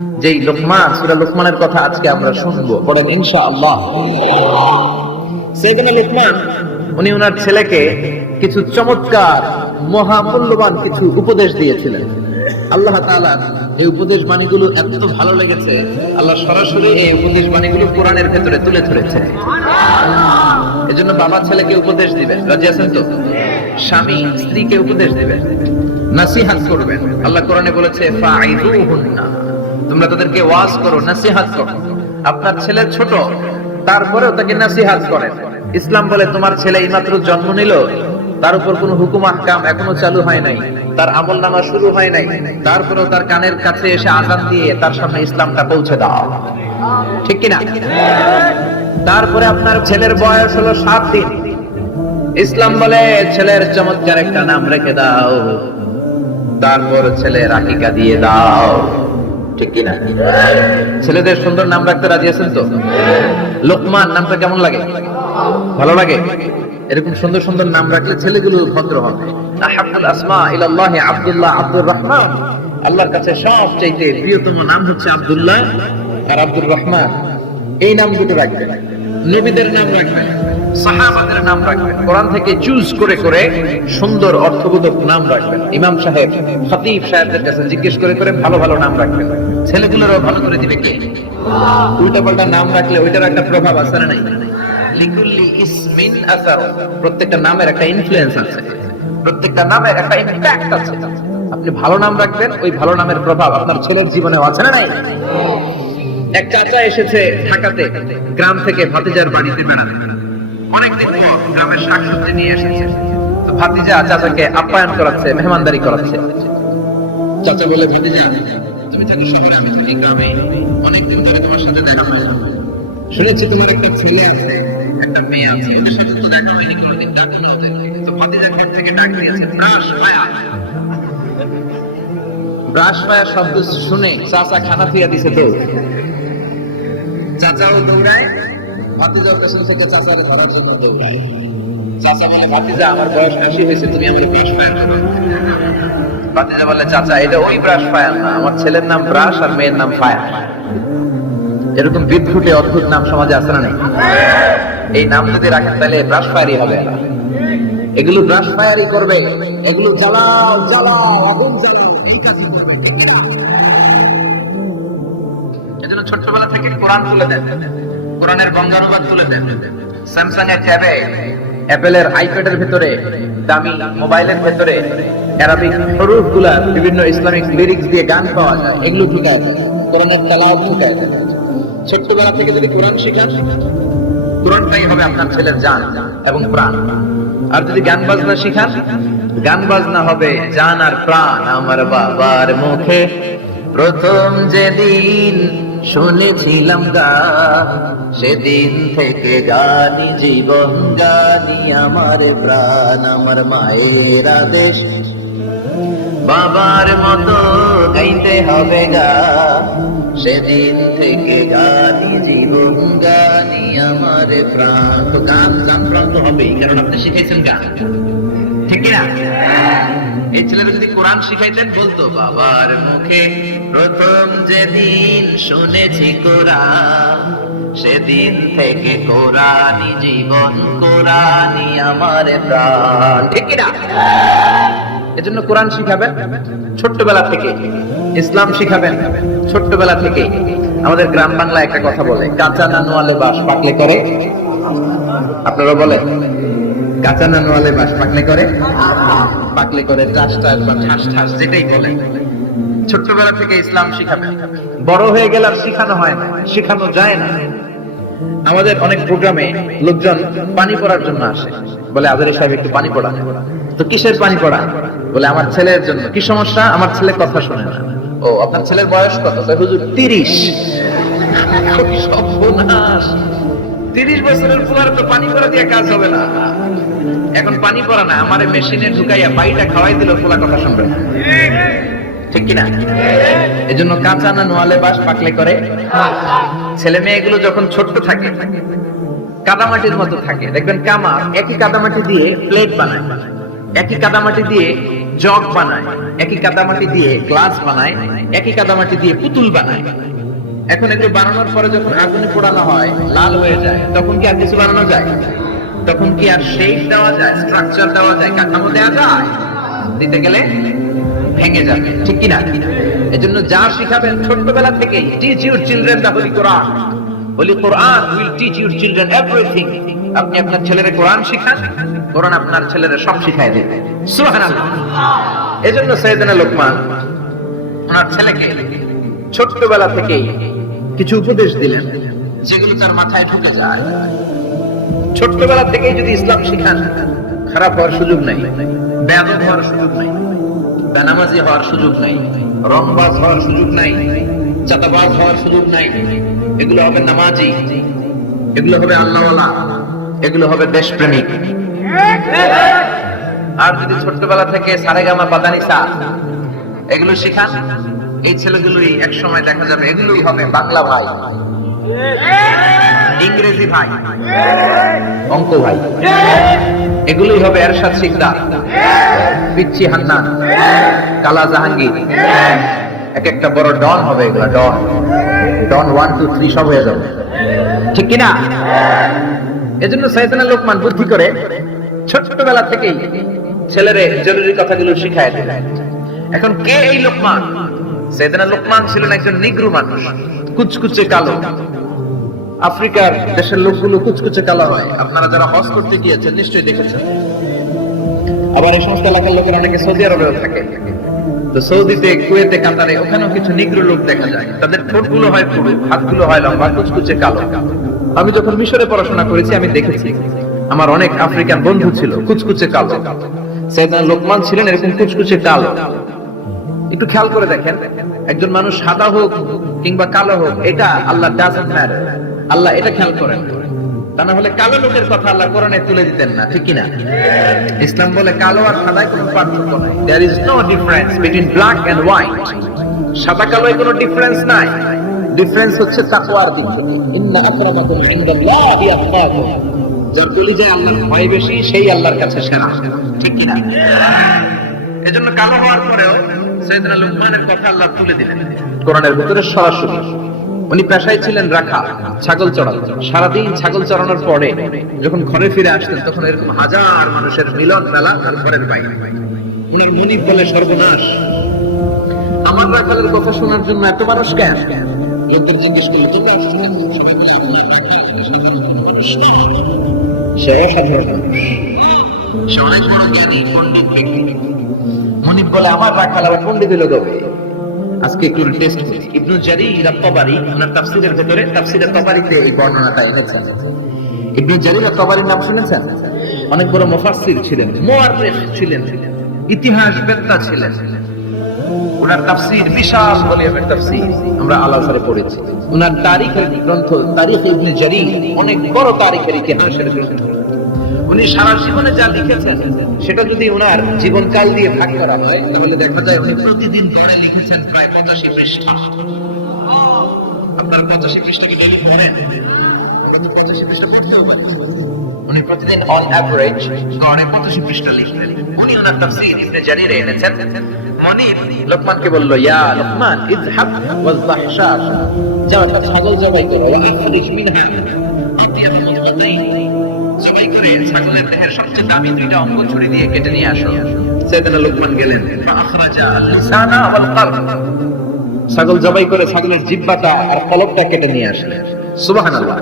যেই লোকমান, সূরা লোকমানের কথা আজকে আমরা শুনবো, পড়েন ইনশাআল্লাহ। সাইয়েদনা লোকমান উনি ওনার ছেলেকে কিছু চমৎকার মহামূল্যবান কিছু উপদেশ দিয়েছিলেন। আল্লাহ তাআলা এই উপদেশ বাণীগুলো এত ভালো লেগেছে, আল্লাহ সরাসরি এই উপদেশ বাণীগুলো কোরআনের ভেতরে তুলে ধরেছে। এজন্য বাবা ছেলেকে উপদেশ দিবেন, রাজি আছেন তো? স্বামী স্ত্রীকে উপদেশ দিবেন, নসিহত করবেন। আল্লাহ কোরআনে বলেছে ফাইদুহুন্না, তোমরা তাদেরকে ওয়াজ করো, নসিহত করো। আপনার ছেলে ছোট, তারপরেও তাকে নসিহত করেন। ইসলাম বলে তোমার ছেলে এইমাত্র জন্ম নিল, তার উপর কোনো হুকুম আহকাম এখনো চালু হয় নাই, তার আমলনামা শুরু হয় নাই, তারপরেও তার কানের কাছে এসে আযান দিয়ে তার সামনে ইসলামটা পৌঁছে দাও, ঠিক কিনা? তারপরে আপনার ছেলের বয়স হলো 7 দিন, ইসলাম বলে ছেলের চমৎকার একটা নাম রেখে দাও, তারপর ছেলের আকিকা দিয়ে দাও, ঠিক কিনা? ছেলেদের সুন্দর নাম রাখতে রাজি আছেন তো? লোকমান নামটা কেমন লাগে? ভালো লাগে? এরকম সুন্দর সুন্দর নাম রাখলে ছেলেগুলো ভদ্র হবে। আহাব্বুল আসমা ইলাল্লাহি আব্দুল্লাহ, আব্দুর রহমান। আল্লাহর কাছে সবচেয়ে প্রিয়তম নাম হচ্ছে আব্দুল্লাহ আর আব্দুর রহমান। এই নাম দুটো রাখবেন। নবীদের নাম রাখবেন, সাহাবাদের নাম রাখবেন, কোরআন থেকে চুজ করে করে সুন্দর অর্থবোধক নাম রাখবেন। ইমাম সাহেব, খতিব সাহেবদের কাছে জিজ্ঞেস করে করে ভালো ভালো নাম রাখবেন। ছেলেগুলোরও ভালো করে দিবে কে? উল্টা পাল্টা নাম রাখলে ওইটার একটা প্রভাব আছে না নাই? লিকুল্লি ইসমিন আসার, প্রত্যেকটা নামের একটা ইনফ্লুয়েন্স আছে, প্রত্যেকটা নামের একটা ইমপ্যাক্ট আছে। আপনি ভালো নাম রাখবেন, ওই ভালো নামের প্রভাব আপনার ছেলের জীবনেও আছে না নাই? এক চাচা এসেছে ঢাকাতে, গ্রাম থেকে ভাতিজার বাড়িতে বেড়াতে। অনেকদিন পর গ্রামের শাকসবজি নিয়ে এসেছে। তো ভাতিজা চাচাকে আপ্যায়ন করাচ্ছে, মেহমানদারি করাচ্ছে। চাচা বলে, ভাতিজা তুমি থাকো শহরে, আমি থাকি গ্রামে, অনেকদিন ধরে তোমার সাথে দেখা হয় না। শুনেছি তোমার একটা ছেলে আছে, একটা মেয়ে আছে, এদের সাথে তো দেখা হয়নি কোনোদিন, ডাক দাও তাকে। তো ভাতিজা ক্ষেত থেকে ডাক দিয়েছে, ব্রাশ পায়া। ব্রাশ পায়া শব্দ শুনে চাচা খানা থুইয়া দিছে। তো চাচাও দৌড়ায়, ভাতিজাও পেছন থেকে চাচারে ধরার জন্য দৌড়ায়। চাচা বলে, ভাতিজা আমার বয়স 80 হয়েছে, তুমি আমার ব্রাশ পায়া খাবা। ভাতিজা বলে, চাচা এটা ওই ব্রাশ পায়া না, আমার ছেলের নাম ব্রাশ আর মেয়ের নাম পায়া। এরকম বিদ্রুটে অদ্ভুত নাম সমাজে আছে না? এই নাম যদি রাখেন তাহলে ব্রাশ ফায়ারই হবে না, এগুলো ব্রাশ ফায়ারই করবে, এগুলো জ্বালাও জ্বালাও আগুন জ্বালাও, এই কাজ করবে, ঠিক কি না? এজন্য ছোটবেলা থেকে কোরআন তুলে দেন, কোরআনের বঙ্গানুবাদ তুলে দেন। স্যামসাং এর ট্যাবে, অ্যাপেলের আইপ্যাডের ভিতরে, দামি মোবাইলের ভিতরে আরবিক হরফগুলা বিভিন্ন ইসলামিক লিরিক্স দিয়ে গান পাওয়া যায়, এগুলো ঢুকায় দেন, কোরআনের তেলাওয়াত ঢুকায় দেন। ছোটবেলা থেকে যদি কোরআন শিখান, কোরআনটাই হবে আপনার ছেলের জান এবং প্রাণ। আর যদি গান বাজনা শিখান, গান বাজনা হবে জান আর প্রাণ। আমার বাবার মুখে প্রথম যেদিন শুনেছিলাম গান, সেদিন থেকে গানি জীবন, গানি আমার প্রাণ। আমার মায়ের আদেশ, বাবার মতো গাইতে হবে গান, সেদিন থেকে গানি জীবন, গানি আমার প্রাণ। তো গান গান প্রাণ তো হবেই, কারণ আপনি শিখাইছেন গান, ঠিক না? এই ছেলেরা যদি কোরআন শিখাইতেন, বলতো বাবার মুখে প্রথম যেদিন শুনেছি কোরআন, সেদিন থেকে কোরআনি জীবন, কোরআনি আমার প্রাণ, ঠিক না? এজন্য কোরআন শিখাবেন ছোট্টবেলা থেকে, ইসলাম শিখাবেন ছোট্টবেলা থেকে। আমাদের গ্রাম বাংলা একটা কথা বলে, কাঁচা নানুয়ালে বাস পাকলে করে। আপনারা বলে কাঁচা নানুয়ালে বাস পাকলে করে, পাকলে করে টাস টাস বা ঠাস ঠাস, যেটাই বলে। ছোট্টবেলা থেকে ইসলাম শিখাবেন। বড় হয়ে গেলে আর শিখানো হয় না, শিখানো যায় না। আমাদের অনেক প্রোগ্রামে লোকজন পানি পড়ার জন্য আসে, বলে আজহারী সাহেব একটু পানি পড়া। তো কিসের পানি পড়া? বলে আমার ছেলের জন্য। কি সমস্যা? আমার ছেলে কথা শোনে না। ও, আপনার ছেলের বয়স কত? হুজুর 30। সর্বনাশ, 30 বছরের পুলার তো পানি পড়া দিয়ে কাজ হবে না। এখন পানি পড়া না, আমারে মেশিনে ঢুকাইয়া বাইটা খাওয়াই দিল, পোলা কথা শুনবে না, ঠিক কিনা? এজন্য কাঁচা না নোয়ালে বাস পাকলে করে। ছেলে মেয়েগুলো যখন ছোট্ট থাকে, কাদামাটির মতো থাকে, দেখবেন কামার একই কাদামাটি দিয়ে প্লেট বানায়, একই কাদামাটি দিয়ে জগ বানায়, একই কাদামাটি দিয়ে গ্লাস বানায়, একই কাদামাটি দিয়ে পুতুল বানায়। এখন এগুলো বানানোর পরে যখন আগুনে পোড়ানো হয়, লাল হয়ে যায়, তখন কি আর কিছু বানানো যায়? তখন কি আর শেপ দেওয়া যায়, স্ট্রাকচার দেওয়া যায়, কাঠামো দেওয়া যায়? দিতে গেলে ভেঙে যাবে, ঠিক কিনা? এজন্য যা শিখাবেন ছোটবেলা থেকেই, teach your children the holy Quran. Holy Quran will teach your children everything. আপনি আপনার ছেলেরে কোরআন শিখান, কোরআন আপনার ছেলেরে সব শিখায় দেবে। সুবহানাল্লাহ। এজন্য সাইয়েদনা লোকমান ওনার ছেলেকে ছোটবেলা থেকেই কিছু উপদেশ দিলেন, যেগুলো তার মাথায় ঢুকে যায়। ছোটবেলা থেকেই যদি ইসলাম শিখান, খারাপ হওয়ার সুযোগ নাই, বেয়াদব হওয়ার সুযোগ নাই, বেনামাজি হওয়ার সুযোগ নাই, রংবাজ হওয়ার সুযোগ নাই, চাঁদাবাজ হওয়ার সুযোগ নাই। এগুলো হবে নামাজি, এগুলো হবে আল্লাহওয়ালা, এগুলো হবে দেশপ্রেমিক। আর যদি ছোটবেলা থেকে সারেগামা পাদানিসা এগুলো শিখান, এই ছেলেগুলোই এক সময় দেখা যাবে এগুলোই হবে বাংলা ভাই, ইংরেজি ভাই, অঙ্ক ভাই, এগুলোই হবে এরশাদ শিকদার, পিচ্চি হান্নান, কালা জাহাঙ্গীর। এক একটা বড় ডন হবে, এগুলা ডন, ডন 1 2 3 সব হয়ে যাবে, ঠিক কিনা? এজন্য সাইয়েদনা লোকমান বুদ্ধি করে ছোটবেলা থেকেই ছেলেরে জরুরি কথাগুলো শিখায় দিলেন। এখন কে এই লোকমান? সাইয়েদনা লোকমান ছিলেন একজন নিগ্রো মানুষ, কুচকুচে কালো। আফ্রিকার দেশের লোকগুলো কুচকুচে কালো হয়, আপনারা যারা হজ করতে গিয়েছেন নিশ্চয়ই দেখেছেন। আবার এই সমস্ত এলাকার লোকেরা অনেকে সৌদি আরবেও থাকে, তো সৌদিতে, কুয়েতে, কাতারে ওখানেও কিছু নিগ্রো লোক দেখা যায়। তাদের ঠোঁটগুলো হয় পুরু, হাতগুলো হয় লম্বা, কুচকুচে কালো। আমি যখন মিশরে পড়াশোনা করেছি আমি দেখেছি, আমার অনেক আফ্রিকান বন্ধু ছিল কুচকুচে কালো। সাইয়েদনা লোকমান ছিলেন এরকম কুচকুচে কালো। একটু খেয়াল করে দেখেন, একজন মানুষ সাদা হোক কিংবা কালো হোক, এটা আল্লাহ ডাজন্ট ম্যাটার, আল্লাহ এটা খেয়াল করেন। তা না হলে কালো লোকের কথা আল্লাহ কোরআনে তুলে দিতেন না, ঠিক কিনা? ইসলাম বলে কালো আর সাদায় কোনো পার্থক্য নাই। There is no difference between black and white. সাদা কালোয় কোনো ডিফারেন্স নাই। ডিফারেন্স হচ্ছে তাকওয়ার দিক থেকে। ইন্না আকরামাকুম ইনদাল্লাহি আতকাকুম। যার কলিজায় আল্লাহর ভয় বেশি, সেই আল্লাহর কাছে সেরা, ঠিক কিনা? এজন্য কালো হওয়ার পরেও সাইয়েদনা লোকমানের কথা আল্লাহ তুলে দিলেন কোরআনের ভিতরে সরাসরি। উনি পেশায় ছিলেন রাখা, ছাগল চড়াতেন। সারাদিন ছাগল চড়ানোর পরে যখন ঘরে ফিরে আসতেন, তখন এরকম হাজার মানুষের মিলন মেলা তার ঘরের বাইরে। উনার মনিব বলে, সর্বনাশ, আমার রাখালের কথা শোনার জন্য এত মানুষ কেন? লোকদের জিজ্ঞেস করলে, তোমরা আসছো কেন? সবাই বলে, সে অসাধারণ মানুষ, সে অনেক বড় জ্ঞানী পণ্ডিত ব্যক্তি। মনিব বলে, আমার রাখাল আবার পণ্ডিত হলো কবে? আজকে একটু টেস্ট করি। ইবনে জারীর আত-তাবারি ওনার তাফসীরের ভিতরে, তাফসীরে তাবারিতে এই বর্ণনাটা এনেছেন। ইবনে জারীর আত-তাবারির নাম শুনেছেন? অনেক বড় মুফাসসির ছিলেন, মুআররিখ ছিলেন, ইতিহাসবেত্তা ছিলেন। ওনার তাফসীর বিশাল ভলিউমের তাফসীর, আমরা আল আজহারে পড়েছি। ওনার তারিখের গ্রন্থ তারিখ ইবনে জারীর অনেক বড় তারিখের ইতিহাসের গ্রন্থ। উনি সারা জীবনে যা লিখেছেন সেটা যদি ওনার জীবনকাল দিয়ে ভাগ করা হয়, তাহলে দেখা যায় উনি প্রতিদিন গড়ে লিখেছেন প্রায় 85 পৃষ্ঠা। আপনার 85 পৃষ্ঠা কি ডেইলি পড়েন? 85 পৃষ্ঠা পড়তেও পারেন। উনি প্রতিদিন অন এভারেজ গড়ে 85 পৃষ্ঠা লিখতেন। উনি ওনার তাফসীর ইবনে জারীরে এনেছেন। মনিব লোকমানকে বলল, ইয়া লোকমান ইযহাব ওয়াযবাহ শাহ, যাও একটা ছাগল জবাই করো, ওয়া আখরিজ মিনহা আতিয়াফাল মুতাইন, জবাই করে ছাগলের দেহের সবচেয়ে দামি দুইটা অঙ্গ ছুরি দিয়ে কেটে নিয়ে আসো। সাইয়েদনা লোকমান গেলেন, ফাআখরাজা লিসানা ওয়াল কলব, ছাগল জবাই করে ছাগলের জিহ্বাটা আর কলবটা কেটে নিয়ে আসলেন। সুবহানাল্লাহ।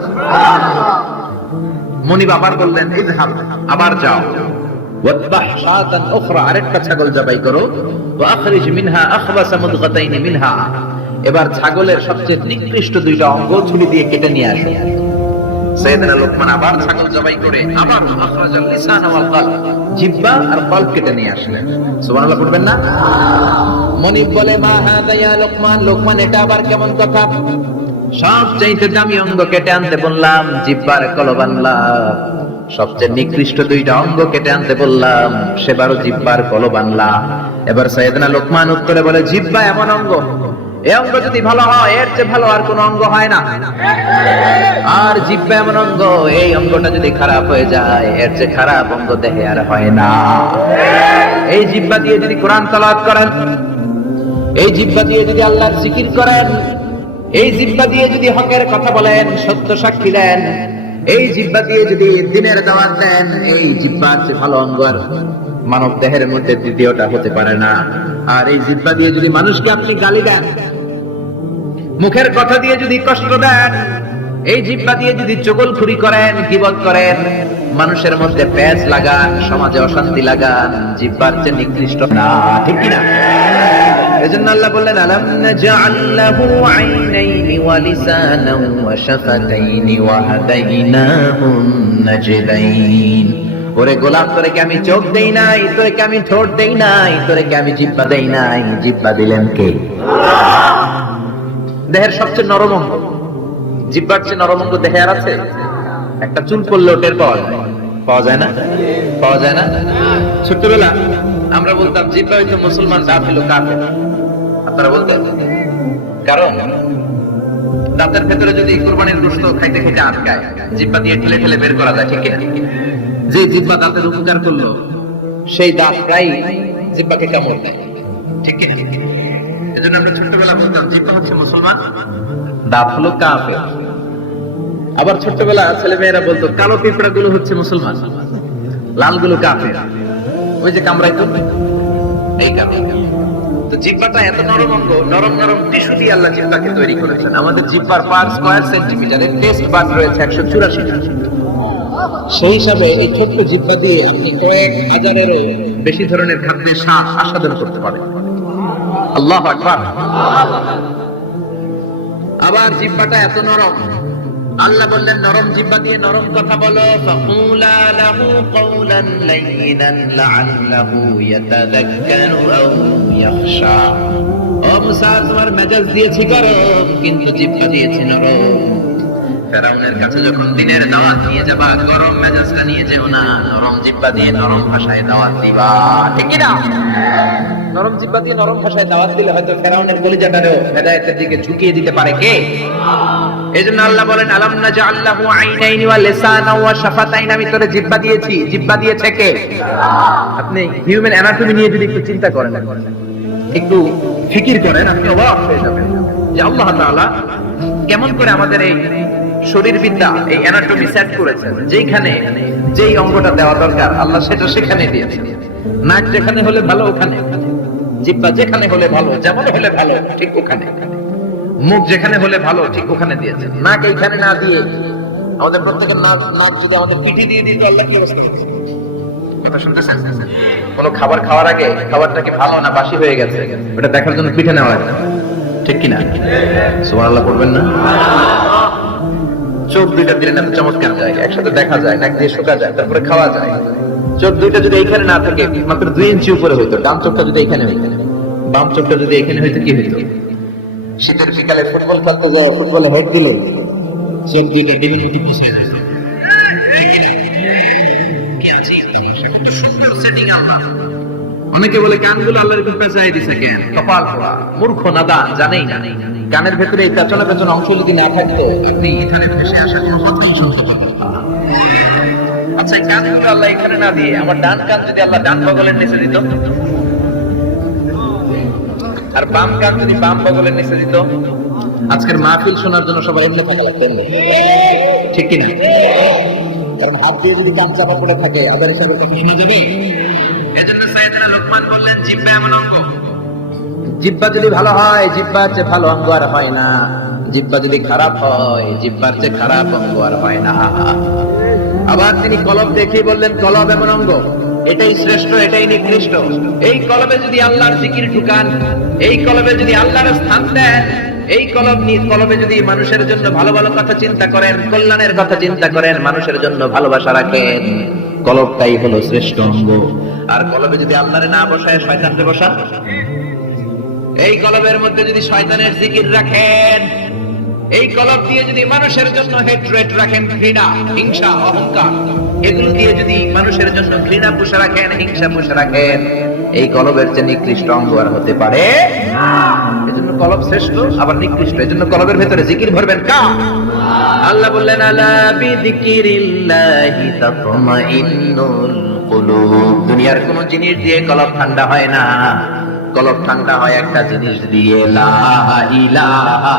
মনিব আবার বললেন, ইযহাব, আবার যাও, ওয়াদবাহ শাতান উখরা, আরেকটা ছাগল জবাই করো, ওয়া আখরিজ মিনহা আখবাসা মুদগাতাইন মিনহা, এবার ছাগলের সবচেয়ে নিকৃষ্ট দুইটা অঙ্গ ছুরি দিয়ে কেটে নিয়ে আসো। সাইয়েদনা লোকমান আবার ছাগল জবাই করে আবার আখরাজাল লিসান ওয়াল কলব, জিহ্বা আর কলব কেটে নিয়ে আসলেন। সুবহানাল্লাহ পড়বেন না? মনিব বলে, মা হাযা ইয়া লোকমান, লোকমান এটা আবার কেমন কথা? সবচেয়ে দামি অঙ্গ কেটে আনতে বললাম, জিহ্বার কলব আনলাম, সবচেয়ে নিকৃষ্ট দুইটা অঙ্গ কেটে আনতে বললাম, সেবারও জিহ্বার কলব আনলা। এবার সাইয়েদনা লোকমান উত্তরে বলে, জিহ্বা এমন অঙ্গ এই অঙ্গ যদি ভালো হয় এর চেয়ে ভালো আর কোন অঙ্গ হয় না। আর জিহ্বা এমন অঙ্গ, এই অঙ্গটা যদি খারাপ হয়ে যায় এর চেয়ে খারাপ অঙ্গ দেহে আর হয় না। এই জিহ্বা দিয়ে যদি কোরআন তেলাওয়াত করেন, এই জিহ্বা দিয়ে যদি আল্লাহর জিকির করেন, এই জিহ্বা দিয়ে যদি হকের কথা বলেন, সত্য সাক্ষী দেন, এই জিহ্বা দিয়ে যদি দ্বীনের দাওয়াত দেন, এই জিহ্বার চেয়ে ভালো অঙ্গ আর মানব দেহের মধ্যে দ্বিতীয়টা হতে পারে না। আর এই জিহ্বা দিয়ে যদি মানুষকে আপনি গালি দেন, মুখের কথা দিয়ে যদি কষ্ট দেন, এই জিহ্বা দিয়ে যদি চগলখুরি করেন, গীবত করেন, মানুষের মধ্যে প্যাঁচ লাগান, সমাজে অশান্তি লাগান, জিহ্বার চেয়ে নিকৃষ্ট না, ঠিক কিনা? এজন্য আল্লাহ বললেন আলাম নাজআল লাহু আইনাইনি ওয়া লিসানান ওয়া শাফাতাইনি ওয়া হাদাইনাহুন নাজদাইন। ওরে গোলাম, তোরে কি আমি চোখ দেই নাই? তোরে কি আমি ঠোঁট দেই নাই? তোরে কি আমি জিহ্বা দেই নাই? জিহ্বা দিলেন কে? দেহের সবচেয়ে নরম অঙ্গ, জিহ্বার চেয়ে নরম অঙ্গ দেহে আর আছে? একটা চুল পড়লে টের পাওয়া যায়, পাওয়া যায় না? পাওয়া যায় না? ছোটবেলা আমরা বলতাম জিহ্বা হইতো মুসলমান, দাঁত হলো কাফের। আপনারা বলতেন? কারণ দাঁতের ভেতরে যদি কুরবানির গোশত খাইতে খাইতে আটকায়, জিহ্বা দিয়ে ঠেলে ঠেলে বের করা যায়, ঠিক কিনা? যে জিহ্বা দাঁতের উপকার করলো, সেই দাঁত প্রায় জিহ্বাকে কামড় দেয়, ঠিক কিনা? এজন্য আমরা ছোটবেলা বলতাম জিহ্বা হচ্ছে মুসলমান, দাঁত হলো কাফের। আবার ছোটবেলা ছেলে মেয়েরা বলতো কালো পিঁপড়া গুলো হচ্ছে মুসলমান, লাল গুলো কাফের। ওই যে কামড়াইতো, এই কারণে। তো জিহ্বাটা এত নরম অঙ্গ, নরম নরম টিস্যু দিয়ে আল্লাহ জিহ্বাকে তৈরি করেছেন। আমাদের জিহ্বার পার স্কয়ার সেন্টিমিটারে টেস্ট বাড রয়েছে 184টা। সেই হিসাবে এই ছোট্ট জিহ্বা দিয়ে আপনি কয়েক হাজারেরও বেশি ধরনের খাদ্যের স্বাদ আস্বাদন করতে পারেন। আল্লাহু আকবার। আবার জিহ্বাটা এত নরম, আল্লাহ বললেন নরম জিহ্বা দিয়ে নরম কথা বলো, ফাকুলা লাহু কাওলান লাইয়িনান লাআল্লাহু ইয়াতাযাক্কারু আও ইয়াখশা। ও মুসা, তোমার মেজাজ দিয়েছি গরম, কিন্তু জিহ্বা দিয়েছি নরম। ফেরাউনের কাছে যখন দ্বীনের দাওয়াত নিয়ে যাবা, গরম মেজাজটা নিয়ে যেও না, নরম জিহ্বা দিয়ে নরম ভাষায় দাওয়াত দিবা, ঠিক কি না? নরম জিহ্বা দিয়ে নরম ভাষায় দাওয়াত দিলে হয়তো ফেরাউনের কলিজাটারও হেদায়েতের দিকে ঝুঁকিয়ে দিতে পারে কে? এজন্য আল্লাহ বলেন আলাম নাজআল লাহু আইনাইনি ওয়া লিসানান ওয়া শাফাতাইন। আমি তোরে জিহ্বা দিয়েছি, জিহ্বা দিয়েছে কে? আপনি হিউম্যান অ্যানাটমি নিয়ে যদি একটু চিন্তা করেন, একটু ফিকির করেন, আপনি অবাক হয়ে যাবেন যে আল্লাহ তাআলা কেমন করে আমাদের এই শরীরবিদ্যা, এই অ্যানাটমি সেট করেছেন। যেখানে যেই অঙ্গটা দেওয়া দরকার আল্লাহ সেটা সেখানে দিয়েছেন। নাক যেখানে হলে ভালো ওখানে, জিহ্বা যেখানে হলে ভালো, যেমন হলে ভালো ঠিক ওখানে, মুখ যেখানে হলে ভালো ঠিক ওখানে দিয়েছেন। নাক এইখানে না দিয়ে আমাদের প্রত্যেকের নাক যদি আমাদের পিঠে দিয়ে দিত, আল্লাহ কি অবস্থা হবে? কথা শুনতেছেন? কোন খাবার খাওয়ার আগে খাবারটা কি ভালো না বাসি হয়ে গেছে ওটা দেখার জন্য পিঠে নেওয়া হয়, ঠিক কিনা? সুবহানাল্লাহ পড়বেন না? চোখ দুইটা দিলে না চমৎকার যায়, একসাথে দেখা যায়, নাক দিয়ে শোকা যায়, তারপরে খাওয়া যায়। চোখ দুইটা যদি এইখানে না থাকে, মাত্র 2 ইঞ্চি উপরে হইতো, ডান চোখটা যদি এখানে হইতো, বাম চোখটা যদি এখানে হইতো, কি হইতো? শীতের বিকালে ফুটবল খেলতে যায়, ফুটবলে হেড দিল, চোখ দুইটা ডিমের মতো পিছিয়ে যায়। অনেকে বলে কানগুলো আল্লাহর উপর পেঁচাই দিছে কেন? কপাল পোড়া, মূর্খ নাদান, জানেই না কানের ভেতরে এই পেছনে পেছনে অংশ যদি না থাকতো আপনি এখানে ভেসে আসা কোনো কথাই শুনতে পারতেন না। আচ্ছা, কানগুলো আল্লাহ এখানে না দিয়ে আমার ডান কান যদি আল্লাহ ডান বগলের নিচে দিত, আর বাম কান যদি বাম বগলের নিচে দিত, আজকের মাহফিল শোনার জন্য সবাই এমনি থাকা লাগতেন না, ঠিক কিনা? কারণ হাত দিয়ে যদি কান চাপা করে থাকে আবার হিসাবে শোনা যাবে। এজন্য সাইয়েদনা লোকমান বললেন জিহ্বা এমন অঙ্গ, জিহ্বা যদি ভালো হয় জিহ্বার চেয়ে ভালো অঙ্গ আর হয় না, জিহ্বা যদি খারাপ হয় জিহ্বার চেয়ে খারাপ অঙ্গ আর হয় না। আবার তিনি কলব দেখে বললেন কলব এমন অঙ্গ, এটাই শ্রেষ্ঠ, এটাই নিকৃষ্ট। এই কলবে যদি আল্লাহর জিকির ঢুকান, এই কলবে যদি আল্লাহর স্থান দেন, এই কলবে যদি মানুষের জন্য ভালো ভালো কথা চিন্তা করেন, কল্যাণের কথা চিন্তা করেন, মানুষের জন্য ভালোবাসা রাখেন, কলবটাই হলো শ্রেষ্ঠ অঙ্গ। আর কলবে যদি আল্লাহরে না বসায় শয়তানকে বসান, এই কলবের মধ্যে যদি শয়তানের জিকির রাখেন, এই কলব দিয়ে যদি মানুষের জন্য হেট্রেট রাখেন, ঘৃণা, হিংসা, অহংকার, এগুলো দিয়ে যদি মানুষের জন্য ঘৃণা পুষে রাখেন, হিংসা পুষে রাখেন, এই কলবের চেয়ে নিকৃষ্ট অঙ্গ আর হতে পারে না। এজন্য কলব শ্রেষ্ঠ, আবার নিকৃষ্ট। এজন্য কলবের ভেতরে জিকির ভরবেন কা? আল্লাহ বললেন আলা বিযিকিরিল্লাহি তাতমাইন্নুল কুলুব। দুনিয়ার কোন জিনিস দিয়ে কলব ঠান্ডা হয় না, কলব ঠান্ডা হয় একটা জিনিস দিয়ে, লা ইলাহা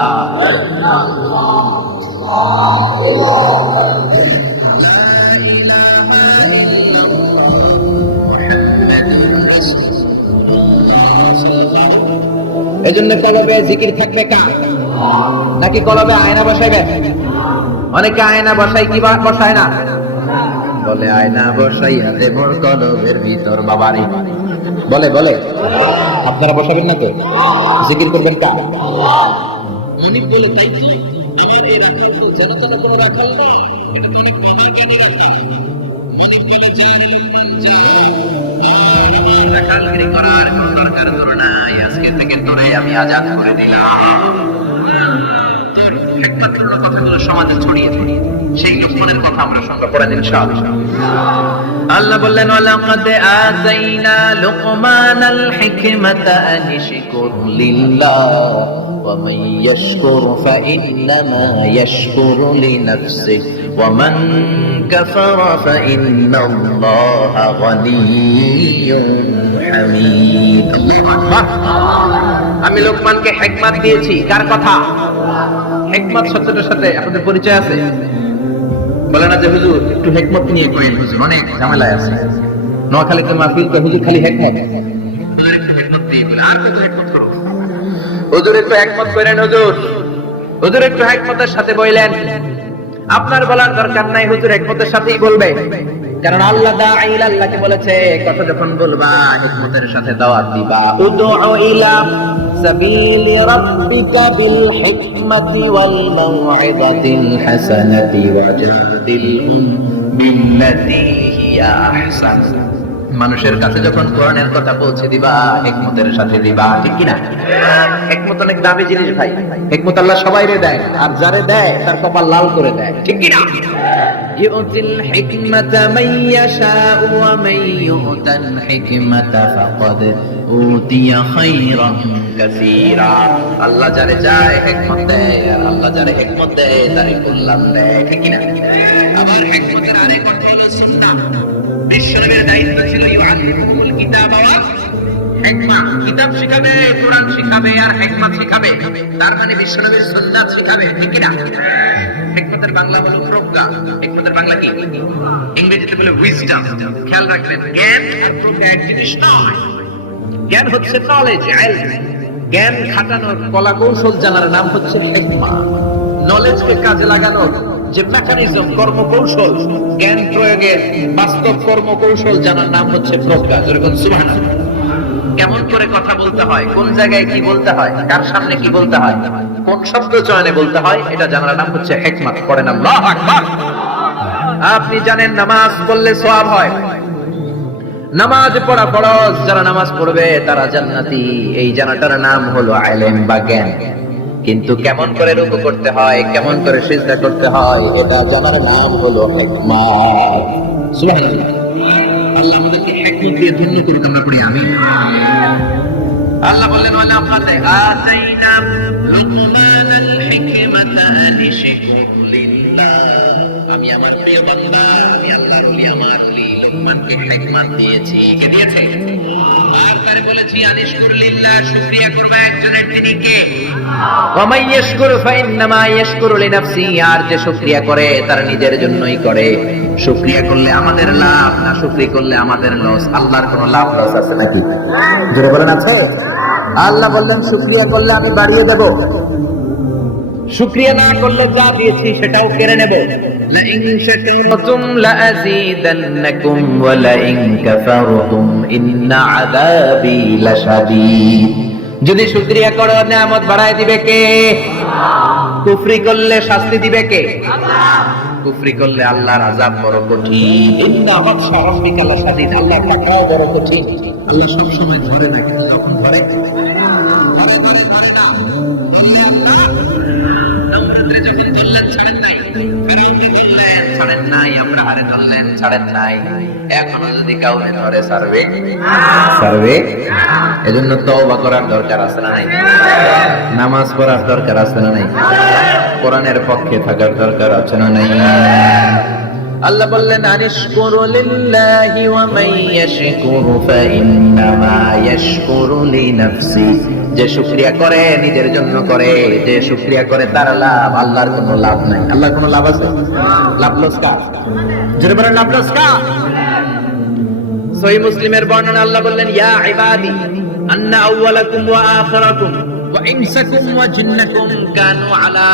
এজন্য কলবে জিকির থাকবে কা? নাকি কলবে আয়না বসাইবে? অনেকে আয়না বসাই, কি বসায় না? বলে আয়না বসাই হাতে মোর কলবের ভিতর বাবারে, বলে বলে। আপনারা বসাবেন না তো? জিকির করবেন কা? আমি বলি তাই কি? যেন তেন করে রাখাল না, এটা তো অনেক মহা জ্ঞানের কথা। রাখালগিরি করার কোনো দরকার হলো না। আজকে থেকে তোরে আমি আজাদ করে দিলাম। কথাগুলো সমাজে ছড়িয়ে দিই, সেই লোকমানের কথা আমরা শুনবো পরের দিন ইনশাআল্লাহ। আল্লাহ বললেন ওয়ালাকাদ আতাইনা লুকমানাল হিকমাতা আন ইশকুর লিল্লাহ ওয়া মান ইয়াশকুর ফাইন্নামা ইয়াশকুরু লিনাফসিহি ওয়া মান কাফারা ফাইন্নাল্লাহা গনিয়্যুন হামিদ। আমি লোকমানকে হিকমত দিয়েছি। কার কথা? হিকমত শব্দটার সাথে আপনাদের পরিচয় আছে? বলে না যে হুজুর একটু হিকমত নিয়ে কইেন, হুজুর অনেক ঝামেলায় আছে। নোয়াখালীতে মাহফিল তো হুজুর খালি হিকমত, হুজুর একটু হিকমত করেন, হুজুর হুজুর একটু হিকমতের সাথে বলেন। আপনার বলার দরকার নাই, হুজুর হিকমতের সাথেই বলবে। কারণ আল্লাহ দাঈ আল্লাহকে বলেছে কথা যখন বলবা হিকমতের সাথে দাওয়াত দিবা। উদউ ইলা সাবিলি রাব্বিকা বিল হিকমাতি ওয়াল মাউইযাতিল হাসানাতি ওয়াজদিলহুম বিল্লাতী হিয়া আহসান। মানুষের কাছে যখন কোরআনের কথা পৌঁছে দিবা হিকমতের সাথে দিবা, ঠিক কি না? হিকমত অনেক দামি জিনিস ভাই। হিকমত আল্লাহ সবাইরে দেয়, আর যারে দেয় তার কপাল লাল করে দেয়, ঠিক কি না? ইউতিল হিকমাতা মান ইয়াশাউ ওয়া মান ইউতাল হিকমাতা ফাকাদ উতিয়া খায়রান কাসীরা। আল্লাহ যারে চায় হিকমত দেয়, আর আল্লাহ যারে হিকমত দেয় তারে কল্যাণ দেয়, ঠিক কি না? আবার হিকমতের আরেক অর্থ হলো সুন্নাহ। বিশ্বনবীর দায়িত্ব ছিল ইউআল্লিমুল কিতাব ওয়া হিকমা। কিতাব শিখাবে, কোরআন শিখাবে, আর হিকমত শিখাবে। তার মানে বিশ্বনবীর সুন্নাত শিখাবে, ঠিক কি না? হিকমতের বাংলা হলো প্রজ্ঞা। হিকমতের বাংলা কি? ইংরেজিতে বলে উইজডম। খেয়াল রাখবেন, জ্ঞান আর প্রজ্ঞা এক জিনিস নয়। জ্ঞান হচ্ছে নলেজ, ইলম। জ্ঞান খাটানোর কলা কৌশল জানার নাম হচ্ছে হিকমা। নলেজকে কাজে লাগানোর যে মেকানিজম, কর্মকৌশল, জ্ঞান প্রয়োগের বাস্তব কর্মকৌশল জানার নাম হচ্ছে প্রজ্ঞা। যেরকম সুবহানাল্লাহ, কেমন করে কথা বলতে হয়, কোন জায়গায় কি বলতে হয়, কার সামনে কি বলতে হয়, কোন শব্দ চয়নে বলতে হয়, এটা জানার নাম হচ্ছে হিকমত। পড়েন আল্লাহু আকবার। আপনি জানেন নামাজ পড়লে সওয়াব হয়, নামাজ পড়া ফরজ, যারা নামাজ পড়বে তারা জান্নাতি। এই জানাটার নাম হলো ইলম বা জ্ঞান। কিন্তু কেমন করে রুকু করতে হয়, কেমন করে সিজদা করতে হয়, এটা জানার নাম হলো হিকমত। সুবহানাল্লাহ। আল্লাহ আমাদেরকে হিকমত দিয়ে ধন্য করুক, আমরা পড়ি আমিন। আল্লাহ বললেন ওয়ালাকাদ আতাইনা লুকমানাল হিকমাতা আন ইশকুর লিল্লাহ। আমি আমার প্রিয় বান্দা, আমি আল্লাহর ওলি, আমার ওলি লোকমানকে হিকমত দিয়েছি। কে দিয়েছে? আর তারে বলেছি আনিশকুর লিল্লাহ, শুকরিয়া করবা একজনের, তিনি কে? ওয়া মান ইয়াশকুর ফাইন্নামা ইয়াশকুরু লিনাফসি। আর যে শুকরিয়া করে তার নিজের জন্যই করে। শুকরিয়া করলে আমাদের লাভ, না শুকরিয়া করলে আমাদের লস। আল্লাহর কোনো লাভ লস আছে নাকি? জোরে বলেন আছে? আল্লাহ বললেন শুকরিয়া করলে আমি বাড়িয়ে দেব, শুকরিয়া না করলে যা দিয়েছি সেটাও কেড়ে নেব। লা ইন শাকারতুম লা আযীদান্নাকুম ওয়া লা ইন কাফারতুম ইন্না আযাবি লাশাদীদ। যদি শুকরিয়া করো নিয়ামত বাড়ায় দিবে কে? কুফরি করলে শাস্তি দিবে কে? আল্লাহ। কুফরি করলে আল্লাহর আযাব বড় কঠিন। ইন্না বাতশা রাব্বিকা লাশাদীদ। আল্লাহর টাকা বড় কঠিন। আল্লাহ সব সময় ধরে না, কিন্তু যখন ধরে ছাড়েন নাই, এখনো যদি কাউকে ধরে ছাড়বে। এজন্য তওবা করার দরকার আছে না নাই? নামাজ পড়ার দরকার আছে না নাই? কোরআনের পক্ষে থাকার দরকার আছে না নাই? আল্লাহ বললেন আনিশকুরু লিল্লাহি ওয়া মান ইয়াশকুরু ফাইন্নামা ইয়াশকুরু লিনাফসি। যে শুকরিয়া করে নিজের জন্য করে, যে শুকরিয়া করে তার লাভ, আল্লাহর কোনো লাভ নাই। আল্লাহর কোনো লাভ আছে? লাভ লস কার? জোরে বলেন লাভ লস কার? সহিহ মুসলিমের বর্ণনা আল্লাহ বললেন ইয়া ইবাদি আন্না আউওয়ালাকুম ওয়া আখিরাকুম ওয়া ইনসাকুম ওয়া জিন্নাকুম কানু আলা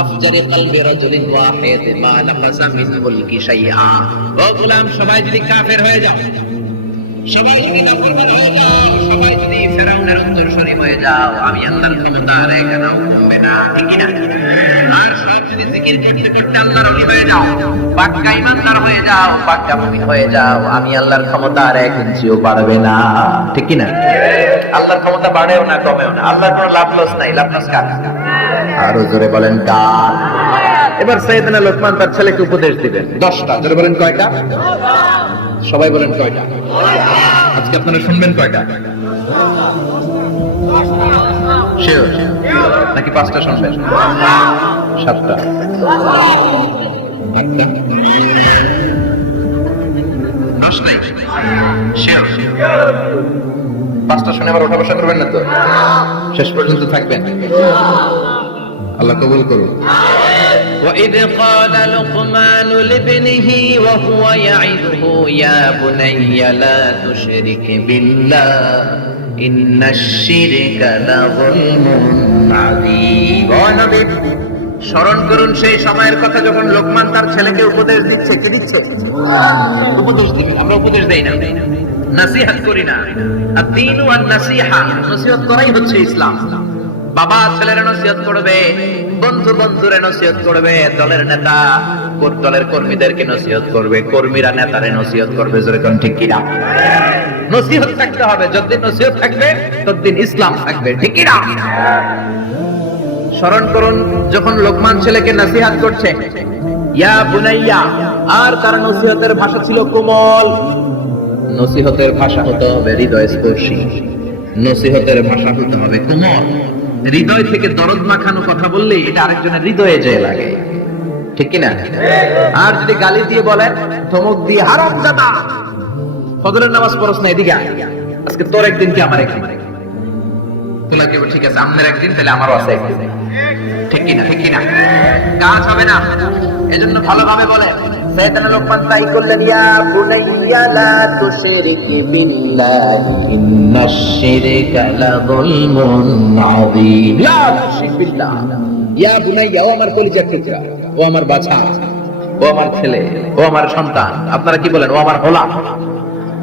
আফজারি কলবি রাজুলিন ওয়াহিদ মা নাফাসা মিন মুলকি শাইআ। ও গোলাম, সবাই যদি কাফের হয়ে যাও, সবাই যদি নাফরমান হয়ে যাও, সবাই যদি ফেরাউনের উত্তরসূরি হয়ে যাও, আমি আল্লাহর ক্ষমতা আর এখানে হবে না, ঠিক কি না? আর সব যদি জিকির করতে করতে আল্লাহর ওলি হয়ে যাও, পাক্কা ঈমানদার হয়ে যাও, পাক্কা মুমিন হয়ে যাও, আমি আল্লাহর ক্ষমতা আর এক ইঞ্চিও বাড়বে না, ঠিক কি না? আল্লাহর ক্ষমতা বাড়েও না কমেও না। আল্লাহর কোনো লাভ লস নাই। লাভ লস কার? আরো জোরে বলেন কার? এবার সাইয়েদনা লোকমান তার ছেলেকে উপদেশ দিবেন 10টা। জোরে বলেন কয়টা? সবাই বলেন কয়টা? আজকে আপনারা শুনবেন কয়টা? শিওর নাকি 5টা শুনবেন? 7টা? 10টাই? শিওর 5টা শুনে আবার ওঠা বসা করবেন না তো? শেষ পর্যন্ত থাকবেন? আল্লাহ কবুল করুন। وَإِذْ قَالَ لُقْمَانُ لِابْنِهِ وَهُوَ يَعِظُهُ يَا بُنَيَّ لَا تُشْرِكْ بِاللَّهِ إِنَّ الشِّرْكَ لَظُلْمٌ عَظِيمٌ। স্মরণ করুন সেই সময়ের কথা যখন লোকমান তার ছেলেকে উপদেশ দিচ্ছে। কি দিচ্ছে? উপদেশ দিবেন। আমরা উপদেশ দেই না, নসিহত করি না। আদ-দীনু আন-নাসিহা, নসিহত করাই হচ্ছে ইসলাম। বাবা ছেলের নসিহত করবে, বন্ধু বন্ধুরে নসিহত করবে, দলের নেতা দলের কর্মীদেরকে নসিহত করবে, কর্মীরা নেতারে নসিহত করবে। যেরকম ঠিক কিনা? নসিহত থাকতে হবে। যতদিন নসিহত থাকবে ততদিন ইসলাম থাকবে, ঠিক কিনা? স্মরণ করুন যখন লোকমান ছেলেকে নসিহত করছে, ইয়া বুনাইয়া, আর তার নসিহতের ভাষা ছিল কোমল। নসিহতের ভাষা হতে হবে হৃদয়স্পর্শী, নসিহতের ভাষা হতে হবে কোমল। হৃদয় থেকে দরদ মাখানো কথা বললে এটা আরেকজনের হৃদয়ে যায় লাগে, ঠিক কিনা? আর যদি গালি দিয়ে বলেন, ধমক দিয়ে হারামজাদা, ফজরের নামাজ পড়ছ না, এদিকে আয়, আজকে তোর একদিন কি আমার একদিন, তোলা কি ঠিক আছে, আপনার একদিন তাহলে আমারও আছে একদিন, ঠিক কিনা? ঠিক কিনা? কাজ হবে না। এজন্য ভালোভাবে বলেন। সাইয়েদনা লোকমান তাই করলেন, ইয়া বুনাইয়া লা তুশরিক বিল্লাহি ইন্নাশ শিরকা লাযুলমুন আযীম। লা তুশরিক বিল্লাহ, ইয়া বুনাইয়া, ও আমার কলিজার টুকরা, ও আমার বাছা, ও আমার ছেলে, ও আমার সন্তান। আপনারা কি বলেন? ও আমার হোলা,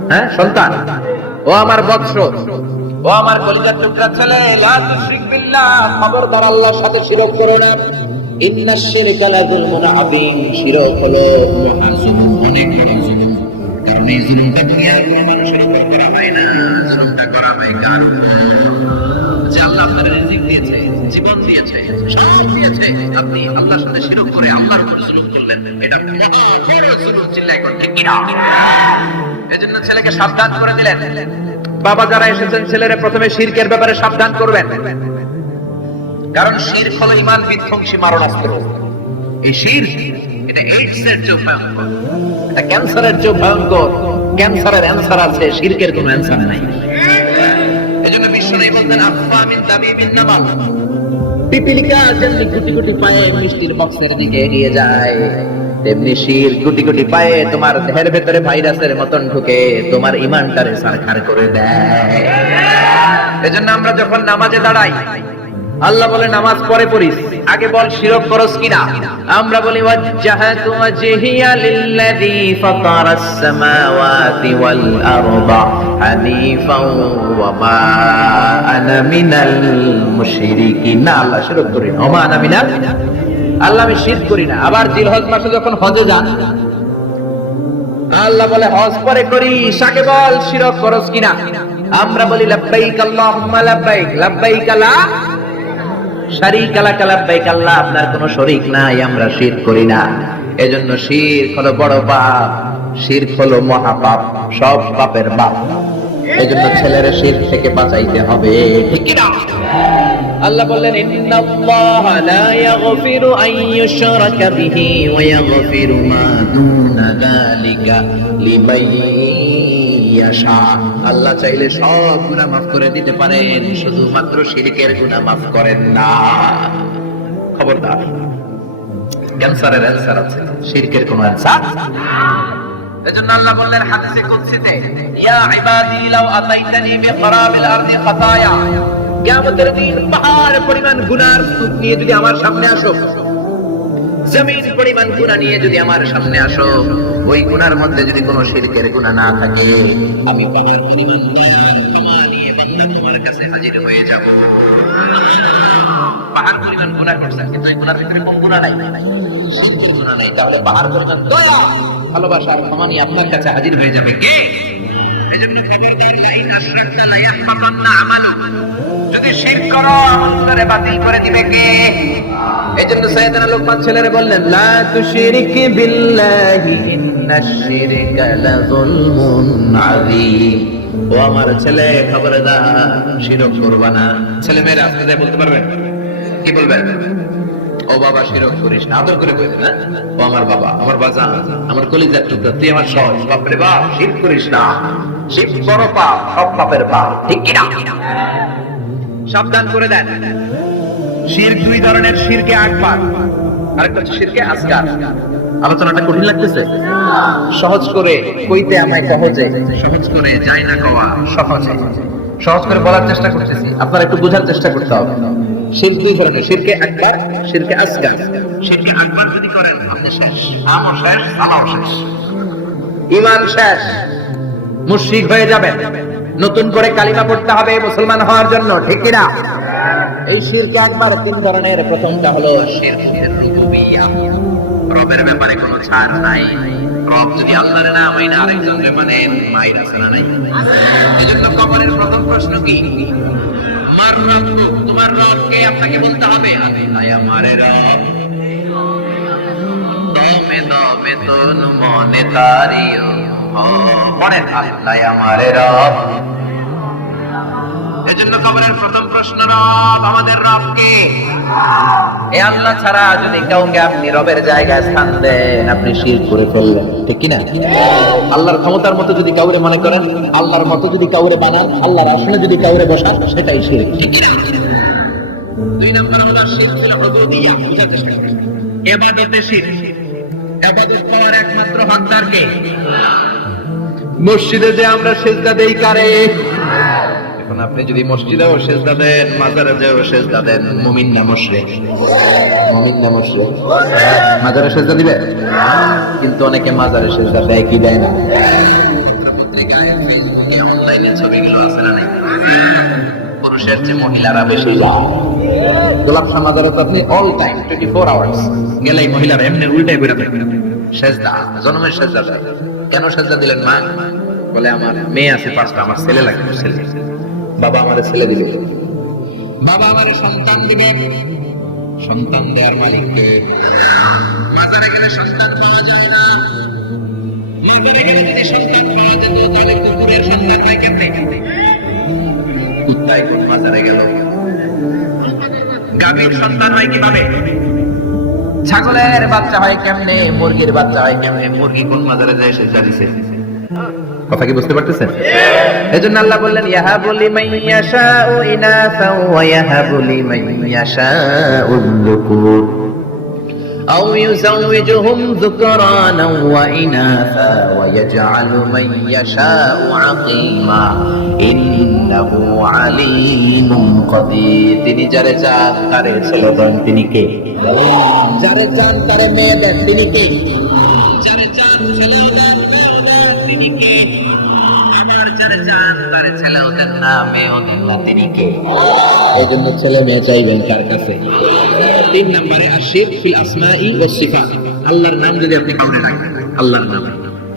হ্যাঁ সন্তান, ও আমার বৎস, ও আমার কলিজার টুকরা ছেলে, লা তুশরিক বিল্লাহ, খবরদার আল্লাহর সাথে শিরক করো না। ইন্নাশ শিরকা লাযুলমুন আযীম, শিরক হলো মহা জুলুম, অনেক বড় জুলুম। কারণ এই জুলুমটা দুনিয়ার কোনো মানুষের উপর করা হয় না, জুলুমটা করা হয় কার উপর? যে আল্লাহ আপনার রিজিক দিয়েছে, জীবন দিয়েছে, সব দিয়েছে, আপনি আল্লাহর সাথে শিরক করে আল্লাহর উপর জুলুম করলেন, এটা মহা বড় জুলুম। চিল্লায় কোন ঠিক কিনা? এজন্য ছেলেকে সাবধান করে দিলেন। বাবা যারা এসেছেন, ছেলেরা প্রথমে শিরকের ব্যাপারে সাবধান করবেন, কারণ শিরক হলো ঈমান বিধ্বংসী মারণাস্ত্র। এই শিরক এটা এইডস এর চেয়ে ভয়ঙ্কর, এটা ক্যান্সারের চেয়ে ভয়ঙ্কর। ক্যান্সারের অ্যানসার আছে, শিরকের কোনো অ্যানসার নাই। এজন্য বিশ্বনবী বলতেন, আফা মিন তাবিবিন নামাল, পিপিলিকা যেমনি গুটি গুটি পায়ে মিষ্টির বক্সের দিকে এগিয়ে যায়, তেমনি শির গুটি গুটি পায়ে তোমার দেহের ভেতরে ভাইরাসের মতন ঢুকে তোমার ঈমানটারে সারখার করে দেয়। এজন্য আমরা যখন নামাজে দাঁড়াই, আল্লাহ বলে নামাজ পরে পড়িস, আগে বল শিরক করস কিনা। আমরা বলি ওয়াজ্জাহাতু ওয়াজহিয়া লিল্লাযী ফাতারাস সামাওয়াতি ওয়াল আরদা হানিফাও ওয়া মা আনা মিনাল মুশরিকিন। আল্লাহ শিরক করি না, ওয়া মা আনা মিনাল, আল্লাহ আমি শিরক করি না। আবার জিলহজ মাসে যখন হজে যান, আল্লাহ বলে হজ পরে করিস, আগে বল শিরক করস কিনা। আমরা বলি লাব্বাইক আল্লাহুম্মা লাব্বাইক, লাব্বাইক লা শারীকা লাকা লাব্বাইক, আল্লাহ আপনার কোনো শরীক নাই, আমরা শিরক করি না। এজন্য শিরক হলো বড় পাপ, শিরক হলো মহাপাপ, সব পাপের বাপ। এজন্য ছেলেরা শিরক থেকে বাঁচাইতে হবে, ঠিক কি না? আল্লাহ বললেন ইন্নাল্লাহা লা ইয়াগফিরু আন ইউশরাকা বিহি ওয়া ইয়াগফিরু মা দুনা যালিকা লিমান ইয়াশা। আল্লাহ চাইলে সব গুনাহ মাফ করে দিতে পারেন, শুধুমাত্র শিরকের গুনাহ মাফ করেন না। খবরদার, ক্যান্সারের অ্যানসার আছে, শিরকের কোনো অ্যানসার। এজন্য আল্লাহ বললেন হাদিসে কুদসিতে, ইয়া ইবাদি লাউ আতাইতানি বিকরাবিল আরদি খাতায়া, কিয়ামতের দিন পাহাড় পরিমাণ গুনার স্তূপ নিয়ে যদি আমার সামনে আসো, জমিন পরিমাণ গুনাহ নিয়ে যদি আমার সামনে আসো, ওই গুনার মধ্যে যদি কোনো শিরকের গুনাহ না থাকে, আমি পাহাড় পরিমাণ দয়ার ক্ষমা নিয়ে বান্দা তোমার কাছে হাজির হয়ে যাব। পাহাড় পরিমাণ গুনাহ করছেন, কিন্তু এই গুনার ভিতরে কোন গুনাহ নাই, শিরকের গুনাহ নাই, তাহলে পাহাড় পরিমাণ দয়া, ভালোবাসা আর ক্ষমা নিয়ে আপনার কাছে হাজির হয়ে যাবে কে? এজন্য খবরদার, লাইন আশরাকতা লা ইয়াহবাতান্না আমালু, যদি শিরক করো আমল করে বাতিল করে দিবে কে? এজন্য সাইয়েদনা লোকমান ছেলেরে বললেন, লা তুশরিক বিল্লাহি ইন্নাশ শিরকা লাযুলমুন আযীম। ও আমার ছেলে, খবরদার শিরক করবা না। ছেলে মেয়েরা আপনারা বলতে পারবেন? কি বলবেন? ও বাবা শিরক করিস না, আদর করে কইবেন না, ও আমার বাবা, আমার বাজান, আমার কলিজার টুকরা, তুই আমার সব, বাপরে বাপ শিরক করিস না, শিরক বড় পাপ, সব পাপের পাপ, ঠিক কি না? সাবধান করে দেন। শিরক দুই ধরনের, শিরকে আকবার, আরেকটা হচ্ছে শিরকে আসগার। আলোচনাটা কঠিন লাগতেছে? সহজ করে কইতে আমায় সহজে, সহজ করে যাই না কওয়া সহজে, সহজ করে বলার চেষ্টা করতেছি, আপনারা একটু বোঝার চেষ্টা করতে হবে। শিরক দুই ধরনের, শিরকে আকবার, শিরকে আসগার। শিরকে আকবার যদি করেন আপনি শেষ, আমও শেষ, আমও শেষ, ঈমান শেষ, মুশরিক হয়ে যাবেন। নতুন করে কালিমা পড়তে হবে মুসলমান হওয়ার জন্য, ঠিক কি না? এই শিরকে আকবার তিন ধরনের। প্রথমটা হলো শিরকে রুবুবিয়্যা, রবের ব্যাপারে কোনো ছাড় নাই। রব যদি আল্লাহর না হয় না আরেকজনের মানে মাইর আছে না নাই? এজন্য কবরের প্রথম প্রশ্ন কি? মার রব, তোমার রব কে? আপনাকে বলতে হবে আয় আমারে রব, দমে দমে তন মনে তারিও মনে আল্লাহ আমারে রব। এজন্য কবরের প্রথম প্রশ্ন, রব, আমাদের রব কে? এই আল্লাহ ছাড়া যদি কাউকে আপনি রবের জায়গায় স্থান দেন, আপনি শিরক করে ফেললেন, ঠিক কি না? আল্লাহর ক্ষমতার মতো যদি কাউরে মনে করেন, আল্লাহর মতো যদি কাউরে বানান, আল্লাহর আসনে যদি কাউরে বসান, সেটাই শিরক, ঠিক কি না? দুই নম্বর হলো শিরক হলো উবুদিয়্যা, বুঝাতে হবে ইবাদতে শিরক। ইবাদত করার একমাত্র হকদার কে? মসজিদে যে আমরা সিজদা দেই কারে? এখন আপনি যদি মসজিদেও সেজদা দেন, মাজারে যেও সেজদা দেন, মুমিন না মুশরিক? মুমিন না মুশরিক? মাজারে সেজদা দিবে? কিন্তু অনেকে মাজারে সেজদা দেয় কি দেয় না? পুরুষের চেয়ে মহিলারা বেশি যায়। গোলাপশাহ মাজারে তো আপনি অল টাইম 24 আওয়ার্স গেলেই মহিলারা এমনি উল্টাই বেড়ে থাকে, সেজদা, জন্মের সেজদা দেয়। কেন সেজদা দিলেন মা? বলে আমার মেয়ে আছে 5টা, আমার ছেলে লাগবে, ছেলে। বাবা আমারে ছেলে দিবে, বাবা আমারে সন্তান দিবে, সন্তান দেওয়ার মালিক কে? মাজারে গেলে সন্তান পাওয়া যায় না। মাজারে গেলে যদি সন্তান পাওয়া যেত, তাহলে কুকুরের সন্তান হয় কেমনে? কুত্তায় কোন মাজারে গেল? গাভীর সন্তান হয় কিভাবে? ছাগলের বাচ্চা হয় কেমনে? মুরগির বাচ্চা হয় কেমনে? মুরগি কোন মাজারে যায় সেজদা দিছে? কথা কি বুঝতে পারতেছেন? এজন্য আল্লাহ বললেন, ইয়াহাবু লিমান ইয়াশাউ ইনাসা ওয়া ইয়াহাবু লিমান ইয়াশাউ যুকুর আও ইউযাওয়িজুহুম যুকরানা ওয়া ইনাসা ওয়া ইয়াজআলু মান ইয়াশাউ আকীমা ইন্নাহু আলীমুন কাদির। তিনি যারে চান তারে ছেলে দেন, তিনি কে? যারে চান তারে মেয়ে দেন, তিনি কে? যারে চান ছেলে দেন, মেয়ে দেন, তিনি কে? আমার যারে চান তারে ছেলেও দেন না, মেয়েও দেন না, তিনি কে? এইজন্য ছেলে মেয়ে চাইবেন কার কাছে? 3 নম্বরে আশির ফিল আসমাই ওয়াস সিফাত। আল্লাহর নাম যদি আপনি কাউরে রাখেন, আল্লাহর নাম,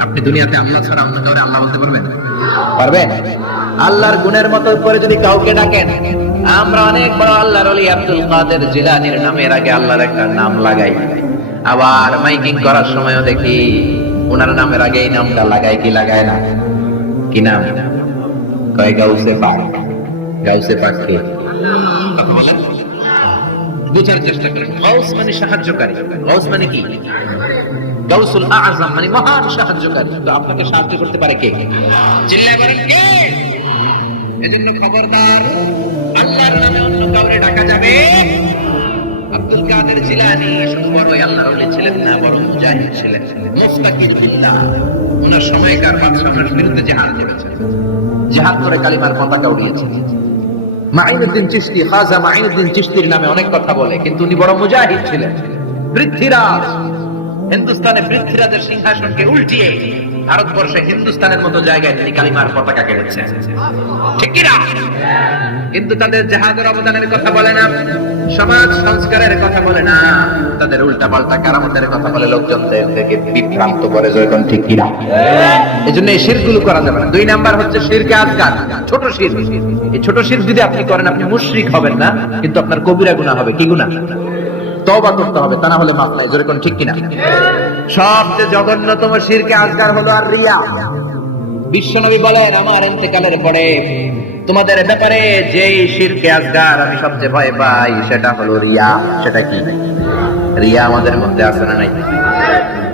আপনি দুনিয়াতে আল্লাহ ছাড়া অন্য কাউরে আল্লাহ বলতে পারবেন? পারবেন? আল্লাহর গুণের মতো করে যদি কাউকে ডাকেন, আমরা অনেক বড় আল্লাহর ওলি আব্দুল কাদের জিলানীর নামের আগে আল্লাহর একটা নাম লাগাই, আবার মাইকিং করার সময়ও দেখি ওনার নামের আগে এই নামটা লাগায় কি লাগায় না? কি নাম? কয় গাউসে পাক। গাউসে পাক কে? কথা বলেন, বুঝার চেষ্টা করেন। গাউস মানে সাহায্যকারী। গাউস মানে কি? গাউসুল আযম মানে মহান সাহায্যকারী। তো আপনাকে সাহায্য করতে পারে কে? চিল্লায় বলেন কে? এজন্য খবরদার, আল্লাহর নামে অন্য কাউরে ডাকা যাবে। আব্দুল কাদের জিলানী শুধু বড়ই আল্লাহর ওলি ছিলেন না, বরং মুজাহিদ ছিলেন। মুস্তাকিল বিল্লাহ, ওনার সময়কার বাদশাহের বিরুদ্ধে জিহাদ করেছেন, জিহাদ করে কালিমার পতাকা উড়িয়েছেন। মাইনুদ্দিন চিশতি, খাজা মাইনুদ্দিন চিশতির নামে অনেক কথা বলে, কিন্তু উনি বড় মুজাহিদ ছিলেন। পৃথ্বীরাজ, হিন্দুস্তানে পৃথ্বীরাজের সিংহাসনকে উল্টিয়ে ভারতবর্ষে হিন্দুস্তানের মতো জায়গায় তিনি কালিমার পতাকা কেটেছেন, ঠিক কি না? কিন্তু তাদের জিহাদের অবদানের কথা বলে না, সমাজ সংস্কারের কথা বলে না, তাদের উল্টা পাল্টা কারামতের কথা বলে লোকজনদের থেকে বিভ্রান্ত করে, যখন ঠিক কি না? এজন্য এই শিরকগুলো করা যাবে না। 2 নাম্বার হচ্ছে শিরকে আসগার, ছোট শিরক। এই ছোট শিরক যদি আপনি করেন, আপনি মুশরিক হবেন না, কিন্তু আপনার কবিরা গুনাহ হবে। কি গুনাহ? তওবা করতে হবে, তা না হলে মাফ নাই। যখন ঠিক কি না? সবচেয়ে জঘন্যতম শিরকে আসগার হলো আর রিয়া। বিশ্বনবী বলেন, আমার ইন্তেকালের পরে তোমাদের ব্যাপারে যেই শিরকে আসগার আমি সবচেয়ে ভয় পাই, সেটা হলো রিয়া। সেটা কি? রিয়া আমাদের মধ্যে আছে না নাই?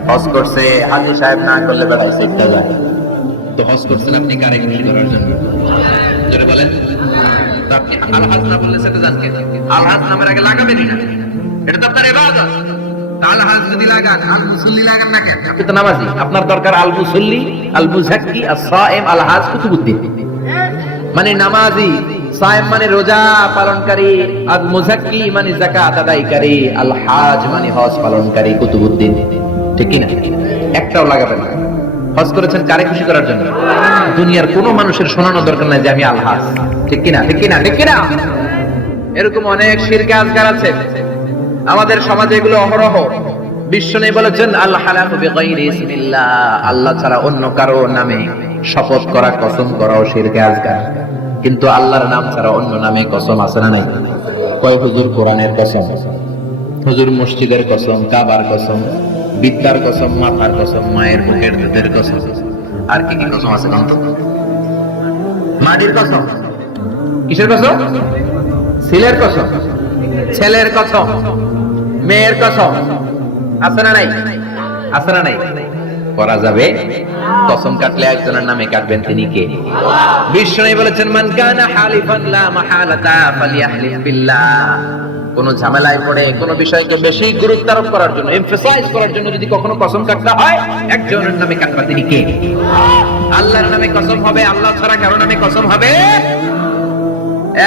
হজ করছে হাজী সাহেব, না করলে বেড়াইছে একটা যায়। তো হজ করছেন আপনি কারে খুশি করার জন্য? জোরে বলেন। তো আপনি আলহাজ না বললে সেটা জানকে, আলহাজ নামের আগে লাগাবেনই না, এটা তো আপনার ইবাদত। আলহাজ যদি লাগান, আল মুসল্লি লাগান না কেন? আপনি তো নামাজি, আপনার দরকার আল মুসল্লি, আল মুজাক্কি, আস-সাইম, আলহাজ কুতুবুদ্দিন মানে নামাজি, সাইম মানে রোজা পালনকারী, আর মুজাক্কি মানে যাকাত আদায়কারী, আল হাজ মানে হজ পালনকারী, কুতুবুদ্দিন। ঠিক কি না? একটাও লাগাবেন না। হজ করেছেন কারে খুশি করার জন্য? দুনিয়ার কোনো মানুষের শোনানো দরকার নাই যে আমি আল হাজ। ঠিক কি না? ঠিক কি না? ঠিক কি না? এরকম অনেক শিরকে আসগার আছে আমাদের সমাজে, এগুলো অহরহ। বিশ্বনবী বলেছেন, আল হালাফু বিগাইরি ইসমিল্লাহ, আল্লাহ ছাড়া অন্য কারো নামে শপথ করা, কসম করাও শিরকে আসগার। কিন্তু আল্লাহর নাম ছাড়া অন্য নামে কসম আছে না নাই? কয় হুজুর কোরআনের কসম, হুজুর মসজিদের কসম, কাবার কসম, বিদ্যার কসম, মাথার কসম, মায়ের বুকের দুধের কসম, আর কি কি কসম আছে? জানতো? মাটির কসম, কিসের কসম? ছেলের কসম, ছেলের কসম, মেয়ের কসম, আছে না নাই? আছে না নাই? করা যাবে। কসম কাটলে একজনের নামে কাটবেন, তিনি কে? বিশ্বনবী বলেছেন, মান কানা হালিফান লা মাহালাতা ফালিয়াহলিফ বিল্লাহ। কোন ঝামেলায় পড়ে কোন বিষয়কে বেশি গুরুত্ব আরোপ করার জন্য, এমফাসাইজ করার জন্য যদি কখনো কসম কাটতে হয়, একজনের নামে কাটবা, তিনি কে? আল্লাহর নামে কসম হবে, আল্লাহ ছাড়া কারো নামে কসম হবে।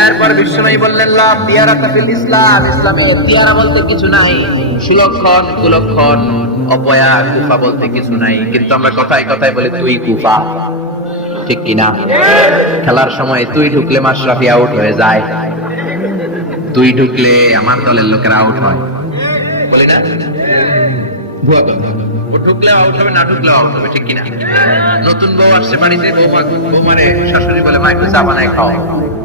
এরপর বিশ্বনবী বললেন, লা তিয়ারাতা ফিল ইসলাম, ইসলামে তিয়ারা বলতে কিছু নাই, সুলক্ষণ কুলক্ষণ অপয়া কুফা বলতে কিছু নাই। কিন্তু আমরা কথায় কথায় বলি তুই কুফা, ঠিক কি না? খেলার সময় তুই ঢুকলে মাশরাফি আউট হয়ে যায়, তুই ঢুকলে আমার দলের লোকেরা আউট হয়, বলি না? ভুয়া কথা। ও ঢুকলেও আউট হবে, না ঢুকলেও আউট হবে, ঠিক কি না? নতুন বউ আসছে বাড়িতে, বৌমারে শাশুড়ি বলে, মা একটু চা বানায় খাও।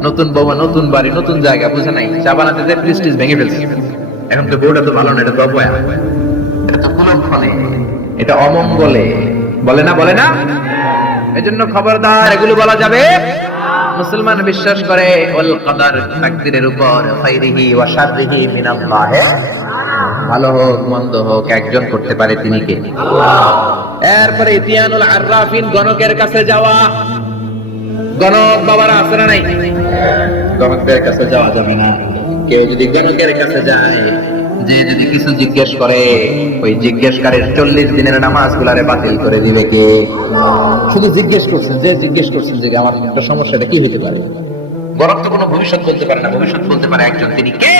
নতুন বৌমা, নতুন বাড়ি, নতুন জায়গা, বুঝে নাই, চা বানাতে যে প্রেস্টিজ ভেঙে ফেলছে। এখন তো বউটা তো ভালো না, এটা তো অপয়া, এটা তো কুলক্ষণে, এটা অমঙ্গলে, বলে না? বলে না? এজন্য খবরদার, এগুলো বলা যাবে। মুসলমান বিশ্বাস করে ওয়াল কদর, তাকদীরের উপর, খাইরিহি ওয়া শাররিহি মিনাল্লাহ, ভালো হোক মন্দ হোক একজন করতে পারে, তিনি কে? আল্লাহ। এরপরে ইতিয়ানুল আররাফিন, গণকের কাছে যাওয়া। গণক বাবারা আছে না নাই? গণকের কাছে যাওয়া যাবে না। কেউ যদি গণকের কাছে যায়, যে যদি কিছু জিজ্ঞেস করে, ওই জিজ্ঞেসকারীর 40 দিনের নামাজগুলারে বাতিল করে দিবে কে? শুধু জিজ্ঞেস করছেন, যে জিজ্ঞেস করছেন যে আমার একটা সমস্যাটা কি হতে পারে। গণক তো কোনো ভবিষ্যৎ বলতে পারে না, ভবিষ্যৎ বলতে পারে একজন, তিনি কে?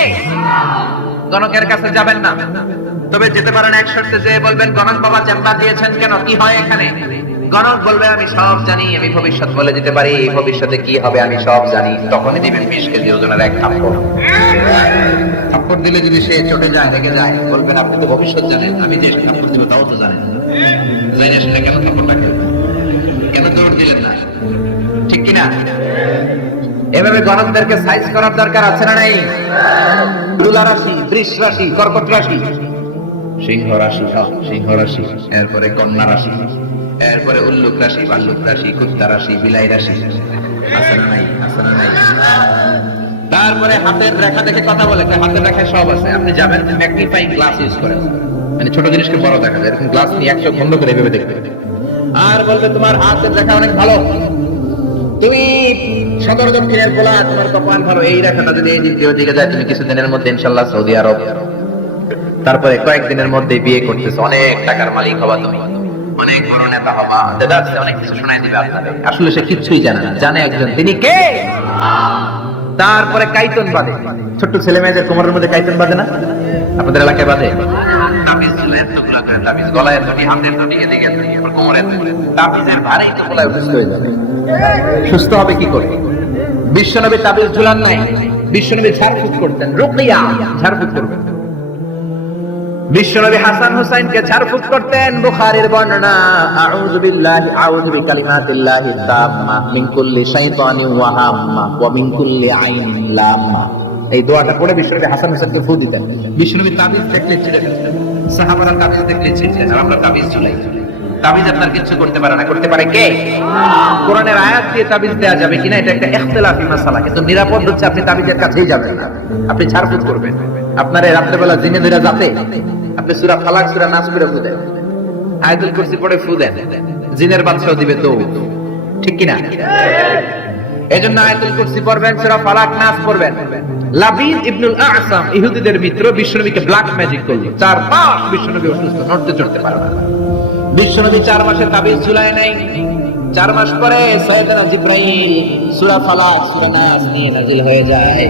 গণকের কাছে যাবেন না, তবে যেতে পারেন এক শর্তে, যে বলবেন, গণক বাবা চেম্বার দিয়েছেন কেন, কি হয় এখানে? গণক বলবে, আমি সব জানি, আমি ভবিষ্যৎ বলে দিতে পারি, ভবিষ্যতে কি হবে আমি সব জানি। তখনই দিবেন 20 কেজি ওজনের এক থাপ্পড়। থাপ্পড় দিলে যদি সে চটে যায়, রেগে যায়, বলবেন, আপনি তো ভবিষ্যৎ জানেন, আমি যে থাপ্পড় দিব তাও তো জানেন, জানি আসলে কেন থাপ্পড়টা কেন দৌড় দিলেন না, ঠিক কিনা? এভাবে গণকদেরকে সাইজ করার দরকার আছে না নাই? তুলা রাশি, বৃষ রাশি, কর্কট রাশি, সিংহ রাশি, সিংহ রাশি, এরপরে কন্যা রাশি, এরপরে উল্লুক রাশি, ভাল্লুক রাশি, কুত্তা রাশি, বিলাই রাশি, আছে না নাই, আছে না নাই? তারপরে হাতের রেখা দেখে কথা বলে, হাতের রেখায় সব আছে। আপনি যাবেন ম্যাগনিফাইং গ্লাস ইউজ করেন, মানে ছোট জিনিসকে বড় দেখা যায়, এরকম গ্লাস নিয়ে একশো বন্ধ করে এভাবে দেখতে, আর বলবে তোমার হাতের রেখা অনেক ভালো, তুমি সদর দক্ষিণের গোলা, তোমার কপাল ভালো, এই রেখাটা যদি এই দিক দিয়ে ওদিকে যায়, তুমি কিছুদিনের মধ্যে ইনশাআল্লাহ সৌদি আরব, তারপরে কয়েকদিনের মধ্যে বিয়ে করতেছে, অনেক টাকার মালিক হবা তুমি, অনেক বড় নেতা হবা, দাদা অনেক কিছু শোনাই দিবে আপনাদের। আসলে সে কিছুই জানে না, জানে একজন, তিনি কে? তারপরে কাইতন বাঁধে, ছোট্ট ছেলে মেয়েদের কোমরের মধ্যে কাইতন বাঁধে না, আপনাদের এলাকায় বাঁধে? তাবিজ ঝুলে এতগুলা করে, তাবিজ গলায় ধরে, হাতের ধরে, এদিকে ধরে, কোমরে ধরে, তাবিজের ভারে তো গলায় অসুস্থ হয়ে যাবে। সুস্থ হবে কি করে? বিশ্বনবী তাবিজ ঝুলান নাই, বিশ্বনবী ঝাড়ফুঁক করতেন, রুকিয়া, ঝাড়ফুঁক করতেন। বিশ্বনবী হাসান হুসাইনকে ঝাড়ফুঁক করতেন। বুখারীর বর্ণনা, আউযু বিল্লাহি আউযু বিকালিমাতিল্লাহি তাম্মা মিন কুল্লি শাইতানিন ওয়া হাম্মা ওয়া মিন কুল্লি আইনিন লাম্মা। এই দোয়াটা পড়ে বিশ্বনবী হাসান হুসাইনকে ফু দিতেন। বিশ্বনবী তাবিজ দেখলে ছিঁড়ে ফেলতেন, সাহাবারা তাবিজ দেখলে ছিঁড়তেন, আর আমরা তাবিজ ঝুলাই। তাবিজ আপনার কিছু করতে পারে না, করতে পারে কে? কোরআনের আয়াত দিয়ে তাবিজ দেয়া যাবে কিনা এটা একটা ইখতিলাফি মাসালা, কিন্তু নিরাপদ হচ্ছে আপনি তাবিজের কাছেই যাবেন না, আপনি ঝাড়ফুঁক করবেন। আপনার এই রাত্রেবেলা জিনে ধরে যাতে আপনি সূরা ফালাক, সূরা নাস পড়ে ফু দেন, আয়াতুল কুরসি পড়ে ফু দেন, জিনের বাদশা দিবে দৌড়, ঠিক কিনা? এজন্য আয়াতুল কুরসি পড়বেন, সূরা ফালাক, নাস পড়বেন। লাবিদ ইবনুল আ'সাম ইহুদিদের মিত্র বিশ্বনবীকে ব্ল্যাক ম্যাজিক করল, 4 মাস বিশ্বনবী অসুস্থ, নড়তে চড়তে পারে না। বিশ্বনবী 4 মাসে তাবিজ ঝুলায় নাই। 4 মাস পরে সাইয়েদনা জিবরাইল সূরা ফালাক, সূরা নাস নিয়ে নাজিল হয়ে যায়।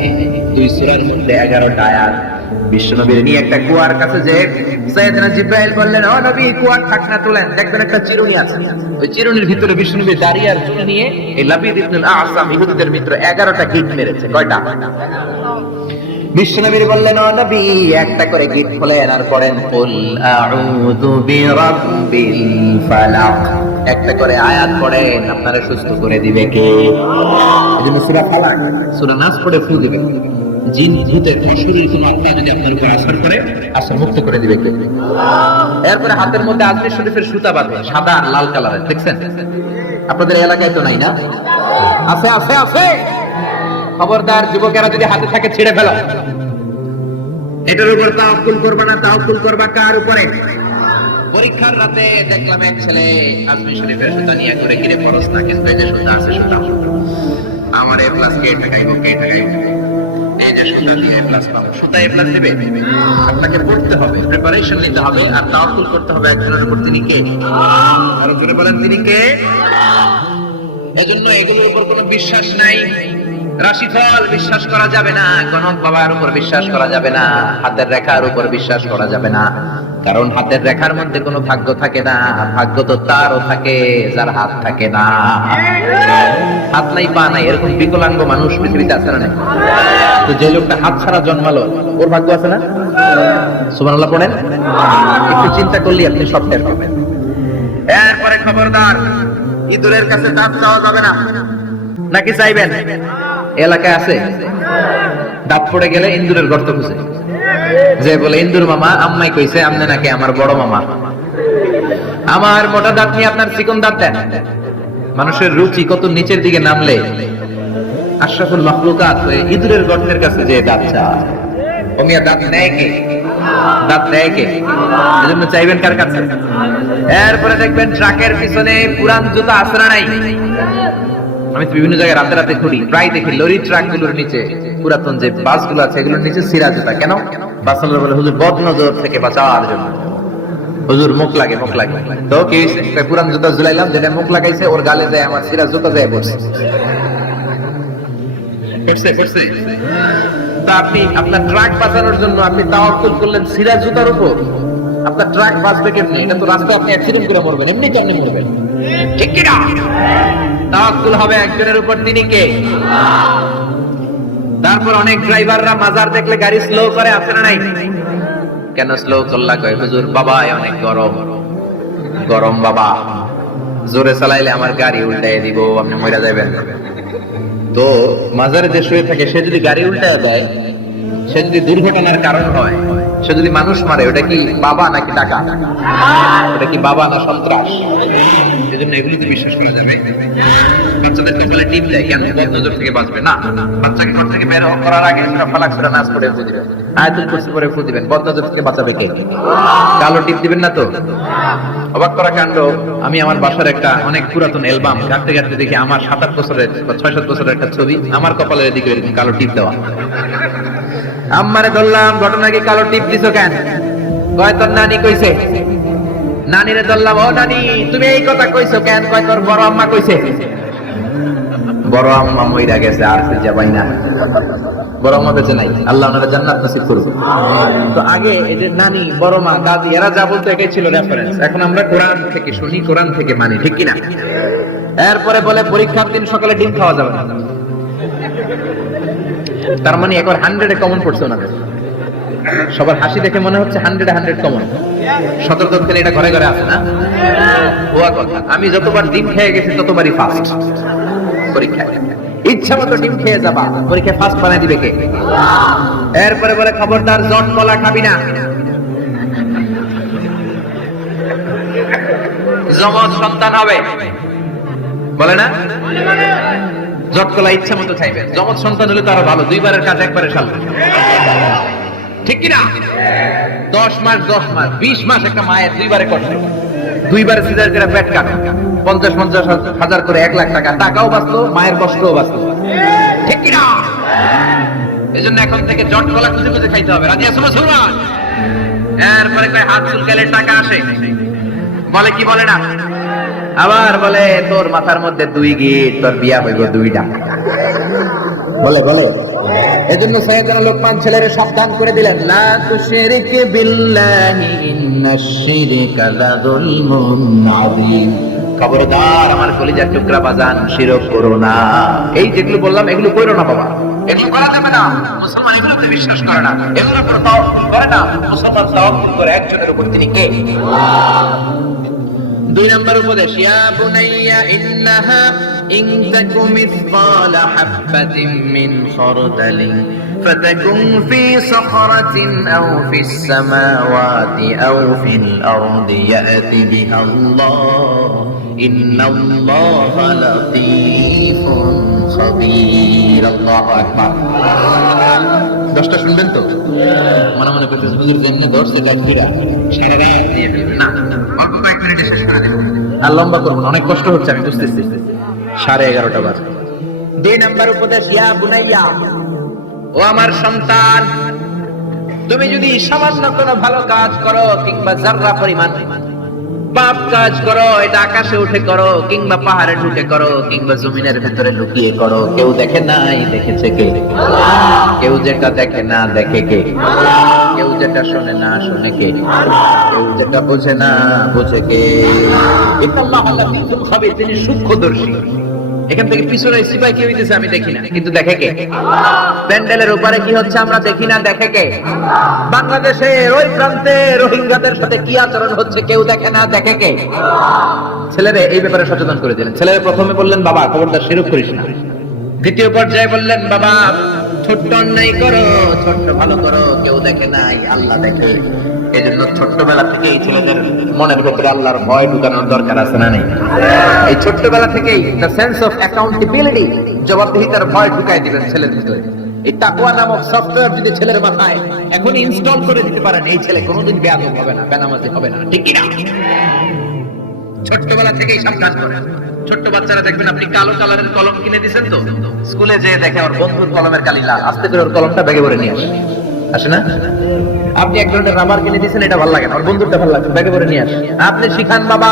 2 সূরার মধ্যে 11টা আয়াত। বিশ্বনবীর নিয়ে একটা কুয়ার কাছে যে সাইয়েদনা জিবরাইল বললেন, ও নবী, কুয়ার ঢাকনা তোলেন, দেখবেন একটা চিরুনি আছে, ওই চিরুনির ভিতরে বিশ্বনবী দাঁড়িয়ে আর চুনে নিয়ে এই লাবিদ ইবনুল আ'সাম ইহুদিদের মিত্র 11টা গিট মেরেছে। কয়টা? বিশ্বনবী বললেন, ও নবী, একটা করে গিট খোলেন আর পড়েন কুল আউযু বিরাব্বিল ফালাক, একটা করে আয়াত পড়েন, আপনারা সুস্থ করে দিবে কে? এজন্য সূরা ফালাক, সূরা নাস পড়ে ফু দিবেন। জিন ভূতের অশরীর কোন আত্মা যদি আপনার উপর আসর করে, আসর মুক্ত করে দিবে কে? এরপরে হাতের মধ্যে আজমির শরীফের সুতা বাঁধে, সাদা আর লাল কালারের, দেখছেন? আপনাদের এলাকায় তো নাই না? আছে, আছে, আছে। খবরদার যুবকেরা, যদি হাতে থাকে ছিঁড়ে ফেলো। এটার উপর তাওয়াক্কুল করবা না, তাওয়াক্কুল করবা কার উপরে? পরীক্ষার রাতে দেখলাম এক ছেলে আজমির শরীফের সুতা নিয়ে ঘুরে ঘিরে পরশ না, কিন্তু এই যে সুতা আছে, সুতা আমার এ প্লাস কে টাকাইব, কে টাকাইব, এই যে সুতা দিয়ে এ প্লাস পাবো, সুতা এ প্লাস দেবে। আপনাকে পড়তে হবে, প্রিপারেশন নিতে হবে, আর তাওয়াক্কুল করতে হবে একজনের উপর। তিনি কে? আর জোরে বলেন, তিনি কে? এজন্য এগুলোর উপর কোনো বিশ্বাস নাই। রাশিফল বিশ্বাস করা যাবে না, গণক বাবার উপর বিশ্বাস করা যাবে না, হাতের রেখার উপর বিশ্বাস করা যাবে না, কারণ হাতের রেখার মধ্যে কোনো ভাগ্য থাকে না। ভাগ্য তো তারও থাকে যার হাত থাকে না। হাত নাই, পা নাই, এরকম বিকলাঙ্গ মানুষ পৃথিবীতে আছে না? তো যে লোকটা হাত ছাড়া জন্মালো, ওর ভাগ্য আছে না? সুবহানাল্লাহ পড়েন। একটু চিন্তা করলে আপনি সব টের পাবেন। এরপরে খবরদার, ইঁদুরের কাছে দাঁত চাওয়া যাবে না, নাকি চাইবেন? এলাকায় আছে দাঁত পড়ে গেলে ইন্দুরের গর্ত খুঁজে, যে বলে, ইন্দুর মামা, আম্মাই কইছে আমনে নাকি আমার বড় মামা, আমার মোটা দাঁত নিয়ে আপনার চিকন দাঁত দেন। মানুষের রুচি কত নিচের দিকে নামলে আশরাফুল মাখলুকাত হয়ে ইঁদুরের গর্তের কাছে যে দাঁত চায়। ও মিয়া, দাঁত নেয় কে? দাঁত দেয় কে? এজন্য চাইবেন কার কাছে? এরপরে দেখবেন ট্রাকের পিছনে পুরান জুতা আছে না নাই? আমি তো বিভিন্ন জায়গায় রাতে রাতে ঘুরি, প্রায় দেখি লরি ট্রাক গুলোর নিচে, পুরাতন যে বাসগুলো আছে এগুলোর নিচে সিরা জুতা। কেন? বাসগুলো বলে হুজুর বদ নজর থেকে বাঁচার জন্য, হুজুর মুখ লাগে, মুখ লাগে। তো কি হইছে? পুরান জুতা ঝুলাইলাম, যেটা মুখ লাগাইছে ওর গালে যায় আমার সিরা জুতা যায় পড়ছে। তা আপনি আপনার ট্রাক বাঁচানোর জন্য আপনি তাওয়াক্কুল করলেন সিরা জুতার উপর, আপনার ট্রাক বাঁচবে কেমনি? এটা তো রাস্তায় আপনি অ্যাক্সিডেন্ট করে মরবেন, এমনি কেমনি মরবেন, ঠিক কি না? তাওয়াক্কুল হবে একজনের উপর, তিনি কে? তারপর অনেক ড্রাইভাররা মাজার দেখলে গাড়ি স্লো করে, আছে না নাই? কেন স্লো করলা? কয় হুজুর বাবা অনেক গরম, গরম বাবা, জোরে চালাইলে আমার গাড়ি উল্টাই দিব, আপনি মরে যাবেন। তো মাজারে যে শুয়ে থাকে সে যদি গাড়ি উল্টায় দেয়, সে যদি দুর্ঘটনার কারণ হয়, সে যদি মানুষ মারে ওটা কি বাবা নাকি টাকা? ওটা কি বাবা না সন্ত্রাস? এই জন্য এগুলিতে বিশ্বাস করা যাবে। বাচ্চাদের কপালে টিপ দেয় কেন? বদনজর থেকে বাঁচবে না। বাচ্চাকে ঘর থেকে বের করার আগে সূরা ফালাক সূরা নাস পড়ে ফু দিবেন, আয়াতুল কুরসি পড়ে ফু দিবেন। বদনজর থেকে বাঁচাবে কে? কালো টিপ দিবেন না তো? অবাক করা কাণ্ড, আমি আমার বাসার একটা অনেক পুরাতন অ্যালবাম ঘাটতে ঘাটতে দেখি আমার 7-8 বছরের বা 6-7 বছরের একটা ছবি, আমার কপালের দিকে এরকম কালো টিপ দেওয়া। আম্মারে ধরলাম, ঘটনা কি কালো টিপ দিছো কেন? কয় তোর নানি কইছে। নানিরে ধরলাম, ও নানি তুমি এই কথা কইছো কেন? কয় তোর বড় আম্মা কইছে। বড় আম্মা মইরা গেছে, আর খুঁজে পাই না। বড় আম্মা বেঁচে নাই, আল্লাহ ওনারা জান্নাত নসিব করুক। তো আগে এই যে নানি, বড় মা, দাদি এরা যা বলতো এটাই ছিল রেফারেন্স। এখন আমরা কোরআন থেকে শুনি, কোরআন থেকে মানি, ঠিক কিনা? এরপরে বলে পরীক্ষার দিন সকালে ডিম খাওয়া যাবে না। তার মানে একবার 100-এ কমন পড়ছে ওনাদের। সবার হাসি দেখে মনে হচ্ছে 100-এ 100 কমন। 17 থেকে এটা ঘরে ঘরে আছে না? ওয়া কথা, আমি যতবার ডিম খেয়ে গেছি ততবারই ফার্স্ট পরীক্ষায়। ইচ্ছা মতো ডিম খেয়ে যাবা, পরীক্ষায় ফার্স্ট বানাই দিবে কে? এরপরে বলে খবরদার জট কলা খাবি না, যমজ সন্তান হবে। বলে না? জট কলা ইচ্ছা মতো খাইবে। যমজ সন্তান হলে তো আরো ভালো, 2বারের কাজ একবারে সারবে, ঠিক কিনা? 10 মাস 20 মাস একটা মায়ের 2বারে করছে, 2বারে সিজার করে পেট কাটে, 50-50 হাজার করে 1 লাখ টাকা, টাকাও বাঁচলো, মায়ের কষ্টও বাঁচলো, ঠিক কিনা? এজন্য এখন থেকে জট কলা খুঁজে খুঁজে খাইতে হবে। রাজি আছো মুসলমান? এরপরে কয় হাত চুলকালে টাকা আসে, বলে কি বলে না? আবার বলে তোর মাথার মধ্যে 2 গিট, তোর বিয়া হইব 2টা, বলে বলে। এজন্য সাইয়েদনা লোকমান ছেলেরে সাবধান করে দিলেন, লা তুশরিক বিল্লাহি ইন্নাশ শিরকা লাযুলমুন আযীম। খবরদার আমার কলিজার টুকরা বাজান, শিরক করো না। এই যেগুলো বললাম এগুলো কইরো না বাবা, এগুলো করা যাবে না। মুসলমান এগুলোতে বিশ্বাস করে না, এগুলো করে না। মুসলমান তাওয়াক্কুল করে একজনের উপর, তিনি কে? আল্লাহ। 2 নম্বর উপদেশ, ইয়া বুনাইয়া ইন্নাহা ইন তাকু মিসকালা হাববাতিন মিন খারদালিন ফাতাকুন ফি সাখরাতিন আও ফিস সামাওয়াতি আও ফিল আরদি ইয়াতি বিহা আল্লাহ ইন্নাল্লাহা লাতীফুন খাবীর। আল্লাহু আকবার। 10টা শুনবেন তো? মনে মনে করতে হুজুর যেমনে ধরছে লাইটটা সারা রাত দিয়ে ফেলবে না, অল্প কয়েক মিনিটে শেষ করে দেব। আর লম্বা করব না, অনেক কষ্ট হচ্ছে আমি বুঝতেছি। 11:30 বাজে। 2 নাম্বার উপদেশ, ইয়া বুনাইয়া, ও আমার সন্তান, তুমি যদি সামান্য কোনো ভালো কাজ করো কিংবা যাররা পরিমাণ পাপ কাজ করো, এটা আকাশে উঠে করো কিংবা পাহাড়ে ঢুকে করো কিংবা জমিনের ভিতরে লুকিয়ে করো, কেউ দেখে নাই, দেখেছে কে? কেউ যেটা দেখে না দেখে কে? কেউ যেটা শোনে না শোনে কে? কেউ যেটা বোঝে না বোঝে কে? ইন্নাল্লাহা লাতীফুন খাবীর, তিনি সূক্ষ্মদর্শী। এখান থেকে পিছনে সিপাই কি হইতেছে আমি দেখি না, কিন্তু দেখে কে? প্যান্ডেলের উপরে কি হচ্ছে আমরা দেখি না, দেখে কে? বাংলাদেশের ওই প্রান্তে রোহিঙ্গাদের সাথে কি আচরণ হচ্ছে কেউ দেখে না, দেখে কে? ছেলেরে এই ব্যাপারে সচেতন করে দিলেন। ছেলেরে প্রথমে বললেন, বাবা খবরদার শিরক করিস না। দ্বিতীয় পর্যায়ে বললেন, বাবা ছোট্ট অন্যায় করো, ছোট্ট ভালো করো, কেউ দেখে নাই, আল্লাহ দেখে। এই জন্য ছোট্টবেলা থেকে এই ছেলেদের মনের ভেতরে আল্লাহর ভয় ঢুকানোর দরকার আছে না নেই? এই ছোট্টবেলা থেকেই দ্য সেন্স অফ অ্যাকাউন্টেবিলিটি, জবাবদিহিতার ভয় ঢুকাই দিবেন ছেলের ভিতরে। এই তাকওয়া নামক সফটওয়্যার যদি ছেলের মাথায় এখন ইনস্টল করে দিতে পারেন, এই ছেলে কোনোদিন বেয়াদব হবে না, বেনামাজি হবে না, ঠিক কিনা? ছোট্টবেলা থেকেই সাবধান করেন। ছোট্ট বাচ্চারা দেখবেন আপনি কালো কালারের কলম কিনে দিয়েছেন তো, স্কুলে যেয়ে দেখে ওর বন্ধুর কলমের কালি লাল, আস্তে করে ওর কলমটা ব্যাগে ভরে নিয়ে আসে, আসে না? আপনি এক ধরনের রাবার কিনে দিয়েছেন, এটা ভালো লাগে না, ওর বন্ধুরটা ভালো লাগে, ব্যাগে ভরে নিয়ে আসে। আপনি শিখান বাবা,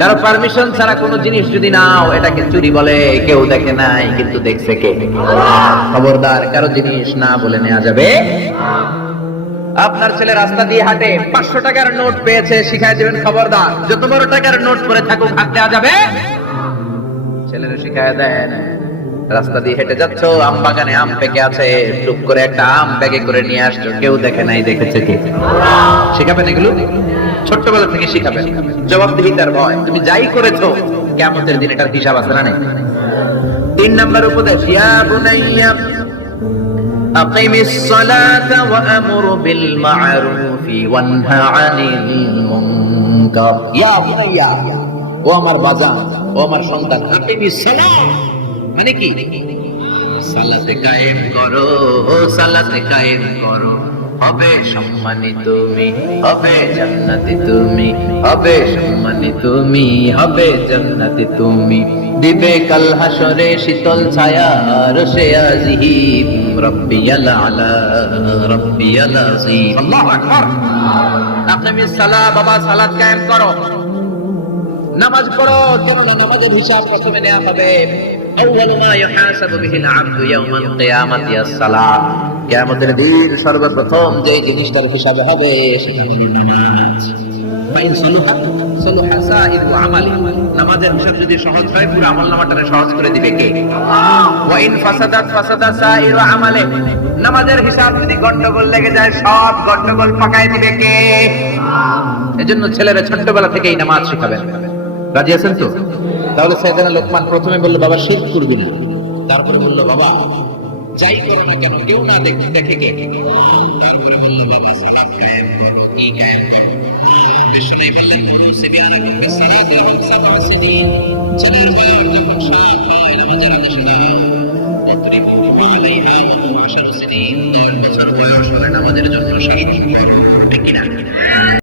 কারো পারমিশন ছাড়া কোনো জিনিস যদি নাও এটাকে চুরি বলে, কেউ দেখে নাই কিন্তু দেখছে কে? খবরদার কারো জিনিস না বলে নেওয়া যাবে। আপনার ছেলে রাস্তা দিয়ে হাঁটে, 500 টাকার নোট পেয়েছে, শিখাই দেবেন খবরদার যত বড় টাকার নোট পরে থাকুক হাত দেওয়া যাবে। ছেলেরা শিখায় দেন, রাস্তা দিয়ে হেঁটে যাচ্ছ, আম বাগানে আম পেকে আছে, টুক করে একটা আম ব্যাগে করে নিয়ে আসছো, কেউ দেখে নাই, দেখেছে কে? শিখাবেন এগুলো ছোট্টবেলা থেকে শিখাবেন। জবাবদিহিতার ভয়, তুমি যাই করেছো কিয়ামতের দিন এটার হিসাব আছে না নেই? 3 নাম্বার উপদেশ, ইয়া বুনাইয়া আকিমিস সালাতা ওয়া আমুর বিল মা'রুফি ওয়ানহা আনিল মুনকার। ইয়া বুনাইয়া, ও আমার বাজান, ও আমার সন্তান, আকিমিস সালাত মানে কি? সালাতে কায়েম করো, ও সালাতে কায়েম করো, হবে সম্মানী তুমি, হবে জান্নাতি তুমি, হবে সম্মানী তুমি, হবে জান্নাতি তুমি। দিবে কাল হাসরে শীতল ছায়া রসে আজিম, রব্বিয়াল আলা রব্বিয়াল আযীম। আল্লাহু আকবার। আকিমিস সালাত, বাবা সালাত কায়েম করো, নামাজ পড়ো, কেননা নামাজের হিসাব প্রথমে নেওয়া হবে। আউয়ালু মা ইউহাসাবু বিহিল আবদু ইয়াউমাল কিয়ামাতি আস-সালাত। কিয়ামতের দিন সর্বপ্রথম যে জিনিসটার হিসাব হবে সেটা হলো নামাজ। ফাইন সালুহা সালুহা সাইরু আমালি। নামাজের হিসাব যদি সহজ হয়, পুরো আমলনামাটাকে সহজ করে দিবে কে? আল্লাহ। ওয়া ইন ফাসাদাত ফাসাদা সাইরু আমালি। নামাজের হিসাব যদি গন্ডগোল লেগে যায়, সব গন্ডগোল পাকায় দিবে কে? আল্লাহ। এজন্য ছেলেরা ছোটবেলা থেকেই নামাজ শিখাবেন। রাজি আছেন তো? তাহলে সাইয়েদনা লোকমান প্রথমে বললো, বাবা শিরক করবি না। তারপরে বললো, বাবা যাই করো না কেন কেউ না দেখে কে? তারপরে বললো, বাবা সালাত কায়েম করো। কি কায়েম করো? বিশ্বনবী বললেন, সিবিয়ানাকুম বিসসালাতি লাহুম সাব'উ সিনিন। ছেলের বয়স যখন 7 হয়, নামাজের আদেশ দাও। ওয়াদরিবু আলাইহা ওয়া 10 সিনিন। 10 বছর বয়স হলে নামাজের জন্য শাসন